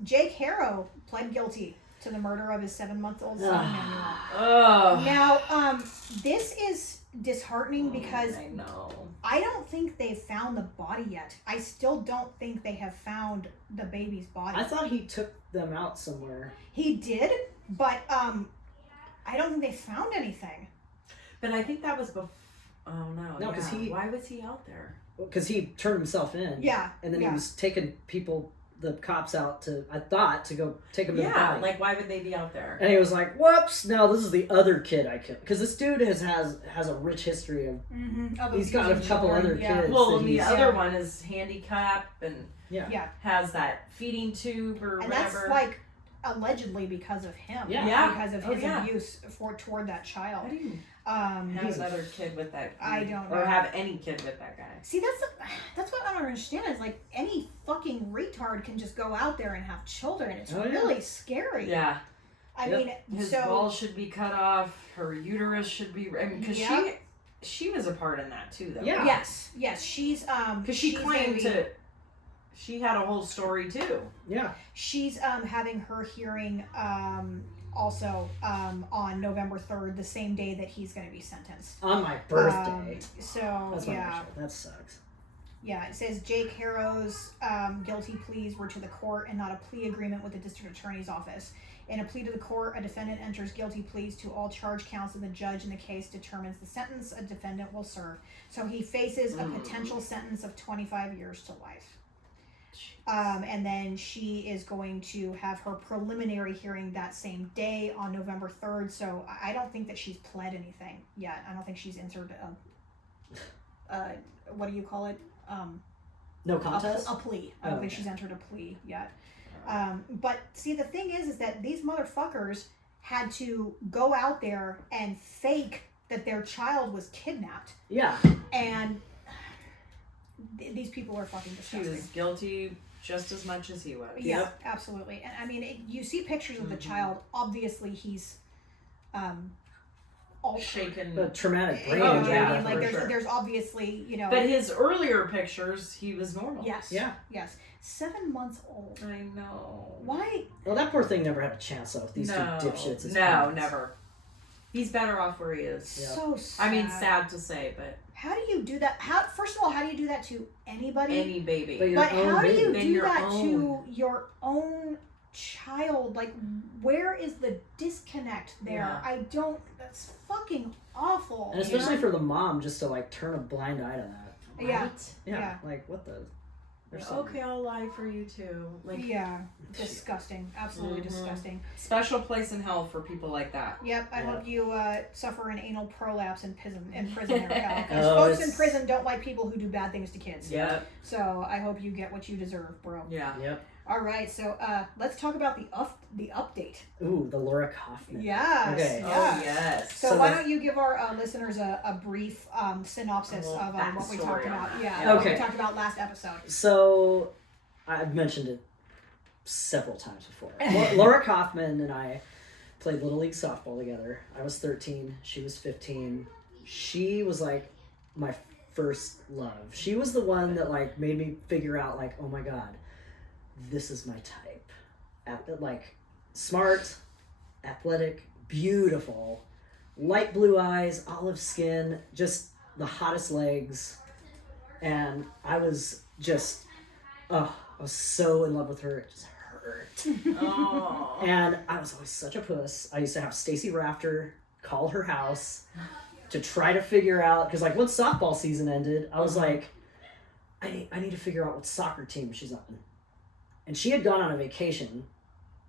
Jake Harrow pled guilty to the murder of his 7-month-old son, Manuel. Oh. Now, this is disheartening because I know. I don't think they've found the body yet. I still don't think they have found the baby's body. I thought he took them out somewhere. He did, but I don't think they found anything. But I think that was before. Oh no. No, 'cause yeah. he- Why was he out there? Because he turned himself in. Yeah, And then yeah. he was taking the cops out to go take him to the Yeah. body. Like, why would they be out there? And he was like, whoops, no, this is the other kid I killed. Because this dude has a rich history of, Mm-hmm. he's got a couple other kids. Well, that and the he's- other one is handicapped and Yeah, has that feeding tube or and whatever. that's like allegedly because of him. Yeah. Yeah. Because of Oh, his yeah. abuse toward that child. How do you Um, have another kid with that? I kid? don't Or know. have any kid with that guy? See, that's what I don't understand is like any fucking retard can just go out there and have children. It's Oh, yeah. really scary. Yeah. I Yep. mean, His so balls should be cut off. Her uterus should be. I mean, because Yep. she was a part in that too, though. Yeah. yes, she's Because she she's claimed gonna be- to. She had a whole story too. Yeah. She's having her hearing also on November 3rd, the same day that he's going to be sentenced. On my birthday. So That's my yeah. birthday. That sucks. Yeah, it says Jake Harrow's guilty pleas were to the court and not a plea agreement with the district attorney's office. In a plea to the court, a defendant enters guilty pleas to all charge counts, and the judge in the case determines the sentence a defendant will serve. So he faces a potential sentence of 25 years to life. And then she is going to have her preliminary hearing that same day on November 3rd. So I don't think that she's pled anything yet. I don't think she's entered what do you call it? No contest? A plea. I don't think she's entered a plea yet. But see, the thing is that these motherfuckers had to go out there and fake that their child was kidnapped. Yeah. And these people are fucking She disgusting. was guilty just as much as he was. Yeah, absolutely. And I mean, you see pictures of the child. Obviously, he's altered. Shaken. The traumatic brain. You know Oh, what yeah, I mean? Like, for there's, sure. there's obviously, you know. But his earlier pictures, he was normal. Yes. Yeah. Yes. 7 months old. I know. Why? Well, that poor thing never had a chance, though, with these two dipshits. as No, parents. never. He's better off where he is. Yeah. So sad. I mean, sad to say, but How do you do that? First of all, how do you do that to anybody? any baby. But your But own how do baby. you Then do your that own. to your own child? Like, where is the disconnect there? Yeah. I don't. That's fucking awful. And especially for the mom, just to, like, turn a blind eye to that. Yeah. Yeah. Yeah. Like, what the? There's Okay, I'll lie for you too. Like, Yeah, disgusting. Absolutely Mhm. disgusting. special place in hell for people like that. Yep, I Yeah. hope you suffer an anal prolapse in prison, there, pal. 'Cause Oh, folks in it's- prison don't like people who do bad things to kids. Yep. So I hope you get what you deserve, bro. Yeah. Yep. All right, so let's talk about the update. Ooh, the Laura Kaufman. Yes. Okay. Yeah. Oh yes. So, So why the- don't you give our listeners a brief synopsis A little of what we talked backstory on about? that. Yeah, Yeah. what we Okay. talked about last episode. So, I've mentioned it several times before. Laura Kaufman and I played Little League softball together. I was 13. She was 15. She was like my first love. She was the one that like made me figure out like, oh my god, this is my type. Like smart, athletic, beautiful, light blue eyes, olive skin, just the hottest legs. And I was just, I was so in love with her. It just hurt. Oh. And I was always such a puss. I used to have Stacy Rafter call her house to try to figure out, because like once softball season ended, I was like, I need to figure out what soccer team she's on. And she had gone on a vacation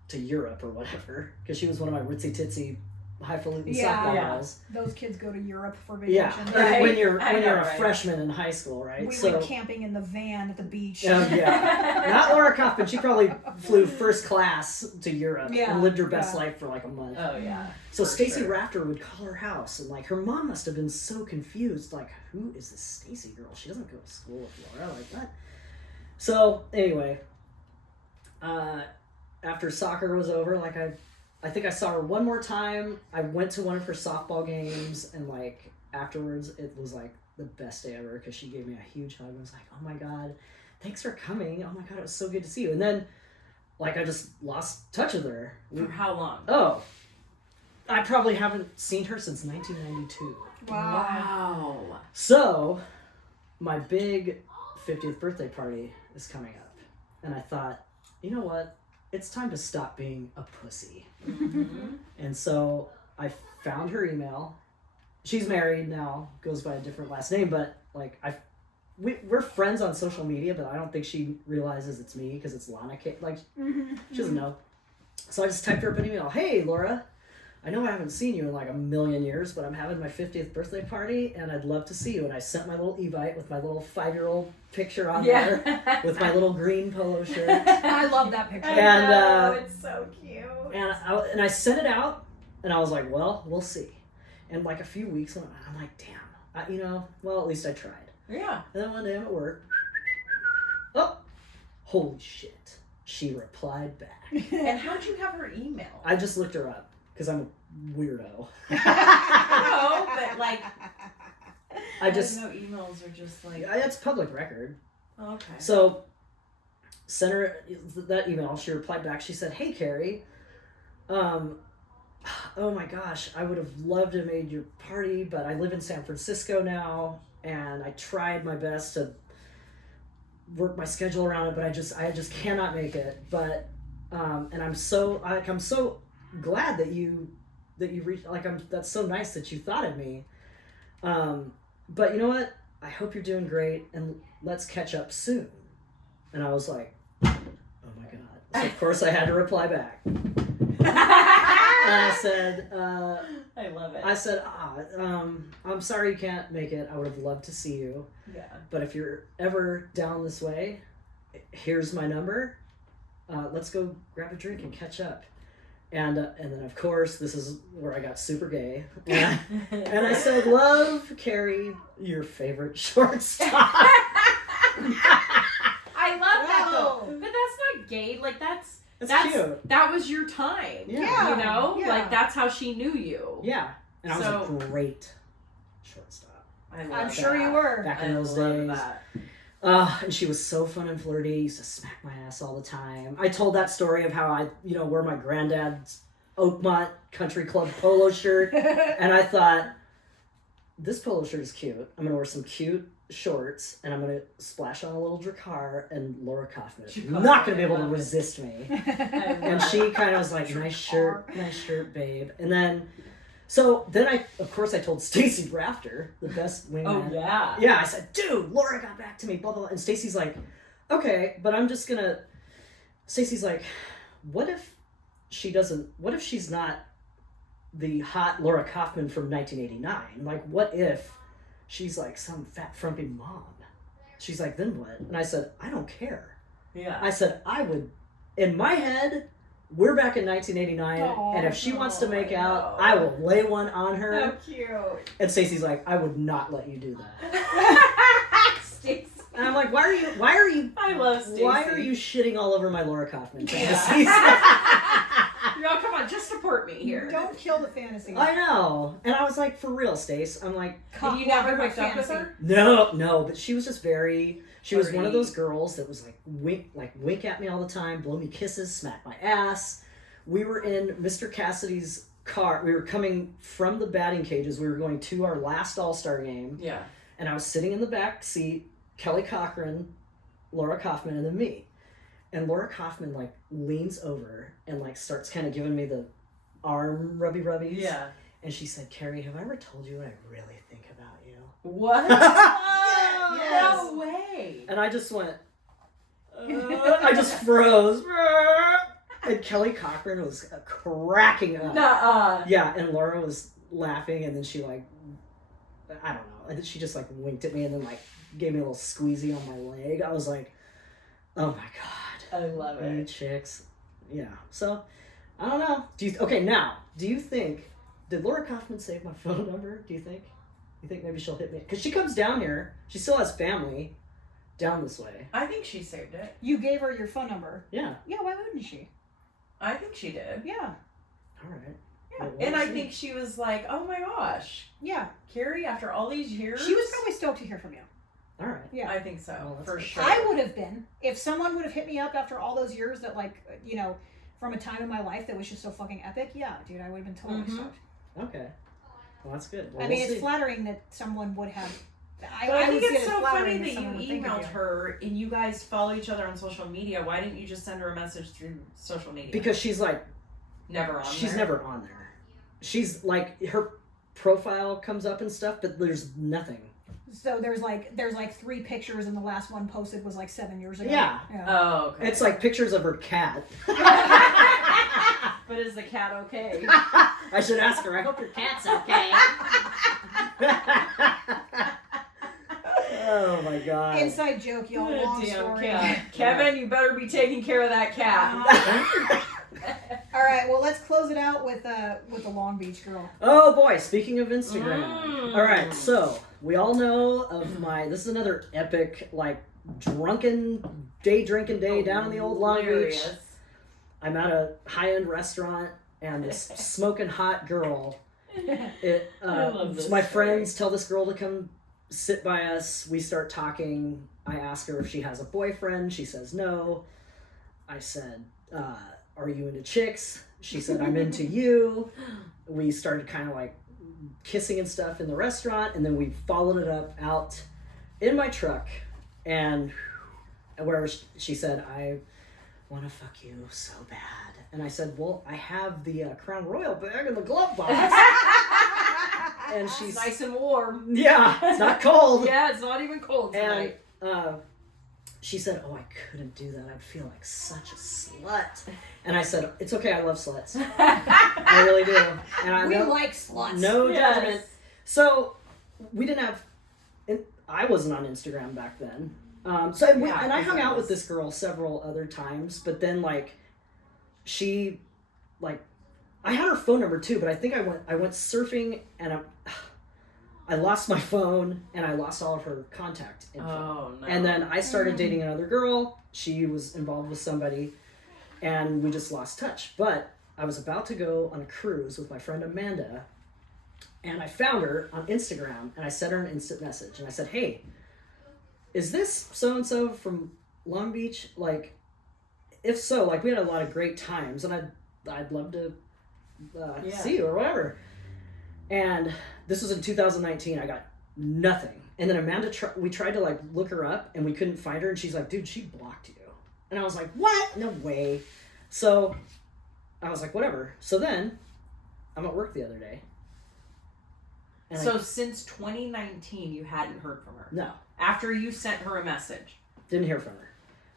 to Europe or whatever, because she was one of my ritzy titsy highfalutin Yeah. softball Yeah. girls. Those kids go to Europe for Yeah, vacation. Right. when you're I know, a right? freshman in high school, right? We went camping in the van at the beach. Yeah. Not Laura Kaufman. She probably flew first class to Europe Yeah, and lived her best yeah. life for like a month. Oh yeah. So for Stacy sure. Rafter would call her house, and like her mom must have been so confused. Like, who is this Stacy girl? She doesn't go to school with Laura. Like that. So anyway, after soccer was over, like I think I saw her one more time. I went to one of her softball games, and like afterwards, it was like the best day ever because she gave me a huge hug. I was like, oh my god, thanks for coming. Oh my god, it was so good to see you. And then, like, I just lost touch with her. For how long? Oh, I probably haven't seen her since 1992. Wow. So, my big 50th birthday party is coming up. And I thought, you know what? It's time to stop being a pussy. Mm-hmm. And so, I found her email. She's married now, goes by a different last name, but, like, we're friends on social media, but I don't think she realizes it's me because it's Lana K. Like, she doesn't know. So I just typed her up an email. Hey, Laura, I know I haven't seen you in like a million years, but I'm having my 50th birthday party and I'd love to see you. And I sent my little Evite with my little 5-year-old picture on there Yeah. with my little green polo shirt. I love that picture. I And, know, it's so cute. And I sent it out and I was like, well, we'll see. And like a few weeks went on, I'm like, damn, well, at least I tried. Yeah. And then one day I'm at work. Oh, holy shit. She replied back. And how'd you have her email? I just looked her up because I'm a weirdo. No, but like I just, know emails are just like it's public record. okay. So, sent her that email. She replied back. She said, hey, Carrie, oh my gosh, I would have loved to have made your party, but I live in San Francisco now, and I tried my best to work my schedule around it, but I just cannot make it. But and I'm so glad that you reached. Like, that's so nice that you thought of me. But you know what? I hope you're doing great, and let's catch up soon. And I was like, oh my god. So of course I had to reply back. I said, I love it. I'm sorry you can't make it. I would have loved to see you. Yeah. But if you're ever down this way, here's my number. Let's go grab a drink and catch up. And then, of course, this is where I got super gay. And I said, love, Carrie, your favorite shortstop. I love that though. Wow. But that's not gay. Like that's cute. that was your time. Yeah. You know? Yeah. Like that's how she knew you. Yeah. And I was So- a great shortstop I love I'm sure that. you were. back I in those love days. that. And she was so fun and flirty. Used to smack my ass all the time. I told that story of how I, wore my granddad's Oakmont Country Club polo shirt. And I thought, this polo shirt is cute. I'm going to wear some cute shorts. And I'm going to splash on a little Drakkar and Laura Kaufman. Not going to be able to resist me. And she kind of was like, nice shirt, babe. And then, I told Stacy Rafter, the best wingman. Oh yeah. Yeah, I said, dude, Laura got back to me, blah, blah, blah. And Stacy's like, okay, but I'm just gonna... Stacy's like, what if she's not the hot Laura Kaufman from 1989? Like, what if she's like some fat, frumpy mom? She's like, then what? And I said, I don't care. Yeah. I said, I would... In my head... We're back in 1989, and if she wants to make out, I will lay one on her. How cute. And Stacey's like, I would not let you do that. Stacey. And I'm like, why are you? I love Stacey. Why are you shitting all over my Laura Kaufman Yeah. fantasies? Y'all, come on, just support me here. Don't kill the fantasy. I know. And I was like, for real, Stace. I'm like, And you never hooked up with her? no, but she was just very. She was one of Flirty. those girls that was like wink at me all the time, blow me kisses, smack my ass. We were in Mr. Cassidy's car. We were coming from the batting cages. We were going to our last All-Star game. Yeah. And I was sitting in the back seat, Kelly Cochran, Laura Kaufman, and then me. And Laura Kaufman like leans over and like starts kind of giving me the arm rubbies. Yeah. And she said, Carrie, have I ever told you what I really think about you? What? Yes. No way. And I just went, I just froze. And Kelly Cochran was cracking up. Nuh-uh. Yeah, and Laura was laughing, and then she I don't know. And then she just winked at me and then gave me a little squeezy on my leg. I was like, oh my god. I love You it. chicks. Yeah. So, I don't know. Do you think, did Laura Kaufman save my phone number? Do you think? You think maybe she'll hit me? Because she comes down here. She still has family down this way. I think she saved it. You gave her your phone number. Yeah. Yeah, why wouldn't she? I think she did. Yeah. All right. Yeah. Well, And we'll I see. think she was like, oh my gosh, Yeah. Carrie, after all these years? She was probably stoked to hear from you. All right. Yeah. I think so, Well, that's for good. sure. I would have been. If someone would have hit me up after all those years that, from a time in my life that was just so fucking epic, yeah, dude, I would have been totally Mhm. stoked. Okay. Well, that's good. Well, I mean, we'll it's see. flattering that someone would have. But I think would see it's it as so funny flattering that you someone would think of emailed her and you guys follow each other on social media. Why didn't you just send her a message through social media? Because she's never on she's there. never on there. She's her profile comes up and stuff, but there's nothing. So there's 3 pictures, and the last one posted was 7 years ago. Yeah. Oh, okay. It's pictures of her cat. But is the cat okay? I should ask her. I hope your cat's okay. Oh my god. Inside joke, y'all. Long Damn story. cat. Kevin, you better be taking care of that cat. All right, well, let's close it out with the Long Beach girl. Oh boy, speaking of Instagram. Mm. All right, so we all know of this is another epic drinking day down in the old Long Beach. Hilarious. I'm at a high-end restaurant and this smoking hot girl. I love this my story. friends tell this girl to come sit by us. We start talking. I ask her if she has a boyfriend. She says no. I said, are you into chicks? She said, I'm into you. We started kind of kissing and stuff in the restaurant, and then we followed it up out in my truck, and where she said, I want to fuck you so bad. And I said, well, I have the Crown Royal bag in the glove box. And she's Nice and warm. yeah, it's not cold. Yeah, it's not even cold And tonight. she said, "Oh, I couldn't do that. I'd feel like such a slut." And I said, "It's okay. I love sluts. I really do." And I We know, like sluts. no Yes. judgment. So we didn't have. I wasn't on Instagram back then. So and Yeah, I hung out with exactly. this girl several other times, but then like, she, like, I had her phone number too, but I think I went surfing and I lost my phone and I lost all of her contact info. Oh no. And then I started dating another girl. She was involved with somebody, and we just lost touch. But I was about to go on a cruise with my friend Amanda, and I found her on Instagram, and I sent her an instant message, and I said, "Hey, is this so and so from Long Beach? Like, if so, like we had a lot of great times, and I'd love to see you or whatever." And this was in 2019. I got nothing. And then Amanda, we tried to like look her up, and we couldn't find her. And she's like, "Dude, she blocked you." And I was like, "What? No way." So I was like, "Whatever." So then I'm at work the other day. And So since 2019, you hadn't heard from her. no, After you sent her a message. didn't hear from her.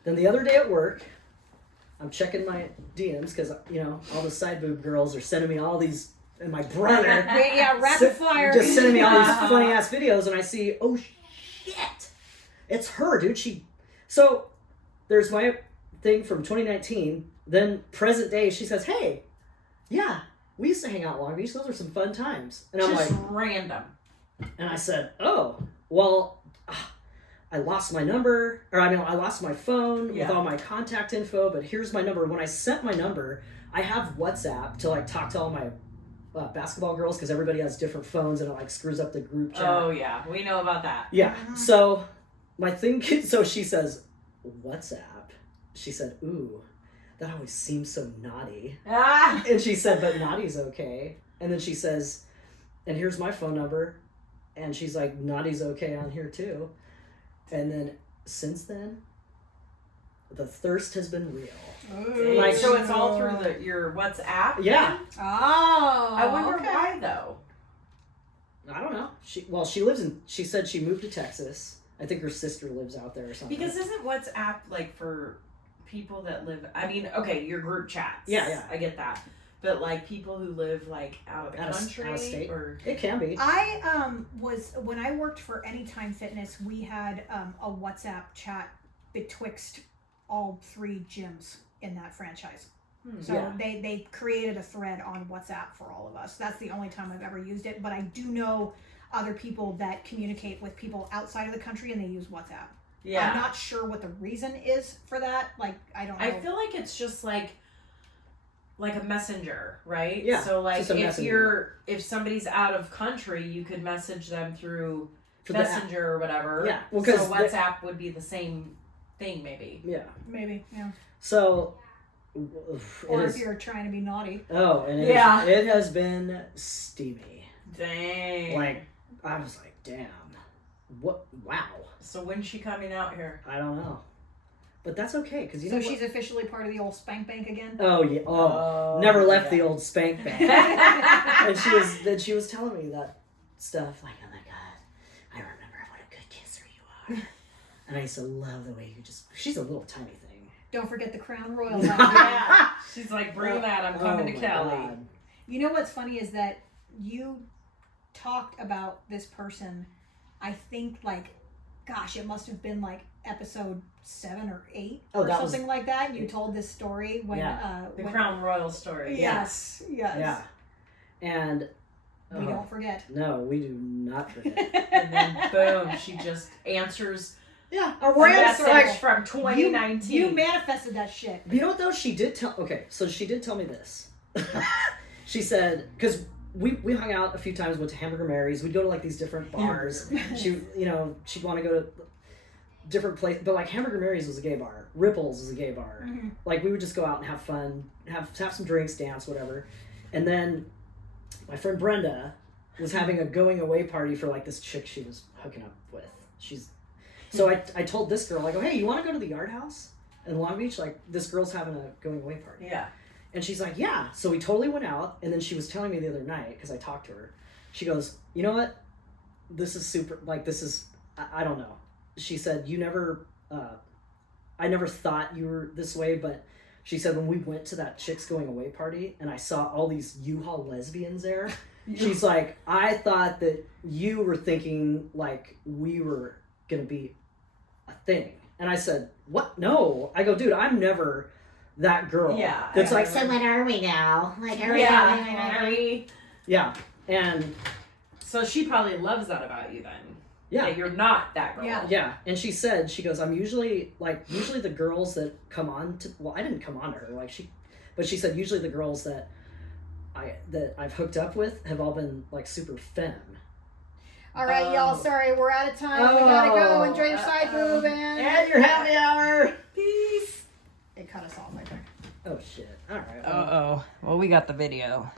Then the other day at work, I'm checking my DMs because, you know, all the side boob girls are sending me all these, and my brother Yeah, rapid fire. just sending me all these funny ass videos, and I see, oh shit, it's her, dude. So there's my thing from 2019. Then present day, she says, "Hey, yeah, we used to hang out in Long Beach. Those were some fun times." And I'm Just like, random. and I said, "Oh, well, I lost my number, or I mean, I lost my phone Yeah. with all my contact info, but here's my number." When I sent my number, I have WhatsApp to like talk to all my basketball girls because everybody has different phones and it like screws up the group chat. Oh yeah, we know about that. Yeah. So my thing, so she says, WhatsApp. She said, "Ooh, that always seems so naughty." Ah. And she said, "But naughty's okay." And then she says, "And here's my phone number." And she's like, "Naughty's okay on here too." And then since then, the thirst has been real. Like, so it's all through your WhatsApp. Yeah. Oh. I wonder okay. why though. I don't know. She said she moved to Texas. I think her sister lives out there or something. Because isn't WhatsApp like for people that live? I mean, okay, your group chats. Yeah. I get that. But like people who live like out of the Out of country state. or It can be. I was when I worked for Anytime Fitness, we had a WhatsApp chat betwixt all three gyms in that franchise. So Yeah. they created a thread on WhatsApp for all of us. That's the only time I've ever used it, but I do know other people that communicate with people outside of the country and they use WhatsApp. yeah. I'm not sure what the reason is for that. Like, I don't know. I feel like it's just like a messenger, right? Yeah, So like just a messenger. if somebody's out of country, you could message them through For the app. Messenger or whatever. Yeah, well, so 'cause WhatsApp would be the same thing, maybe. Yeah. Maybe, yeah. So, Or it if is. you're trying to be naughty. Oh, and Yeah. it has been steamy. Dang. Like, I was like, damn. What? Wow. So when's she coming out here? I don't know. But that's okay, because you So know she's what? officially part of the old spank bank again? Oh, yeah. Oh, never left the old spank bank. And she was telling me that stuff, like, "Oh my god, I remember what a good kisser you are." And I used to love the way she's a little tiny thing. Don't forget the Crown Royal. Yeah. She's like, bring that. I'm coming to my Cali. God. You know what's funny is that you talked about this person, I think, like, gosh, it must have been like episode 7 or 8 Oh, or that was- something like that. You told this story when The when, Crown Royal story. Yes, yes. Yeah. And We don't forget. no, we do not forget. And then boom, she just answers Yeah. A a ransom. message from 2019. You manifested that shit. You know what though? She did tell. Okay, so she did tell me this. She said, because we hung out a few times, went to Hamburger Mary's. We'd go to like these different bars. She'd want to go to different places, but like Hamburger Mary's was a gay bar. Ripples is a gay bar. Mhm. Like we would just go out and have fun, have some drinks, dance, whatever. And then my friend Brenda was having a going away party for like this chick she was hooking up with. So I told this girl, I go, "Hey, you want to go to the Yard House in Long Beach? Like this girl's having a going away party." Yeah. And she's like, "Yeah." So we totally went out, and then she was telling me the other night, because I talked to her, she goes, "You know what? This is super, like, this is, I don't know." She said, "You never I never thought you were this way, but she said when we went to that chicks going away party and I saw all these U-Haul lesbians there, she's like, I thought that you were thinking like we were gonna be a thing. And I said, what? No. I go, dude, I'm never that girl. Yeah, It's I like, So when are we now? Like, are we? Yeah. yeah. And So she probably loves that about you then. yeah. That you're not that girl. Yeah. Yeah, and she said, she goes, I'm usually the girls that come on to, well, I didn't come on to her, but she said usually the girls that I've hooked up with have all been like super femme. All right, y'all. Sorry, we're out of time. We gotta go. Enjoy your side boob And your happy hour. Peace. It cut us off, I think. Oh shit. All right. Oh. Well, we got the video.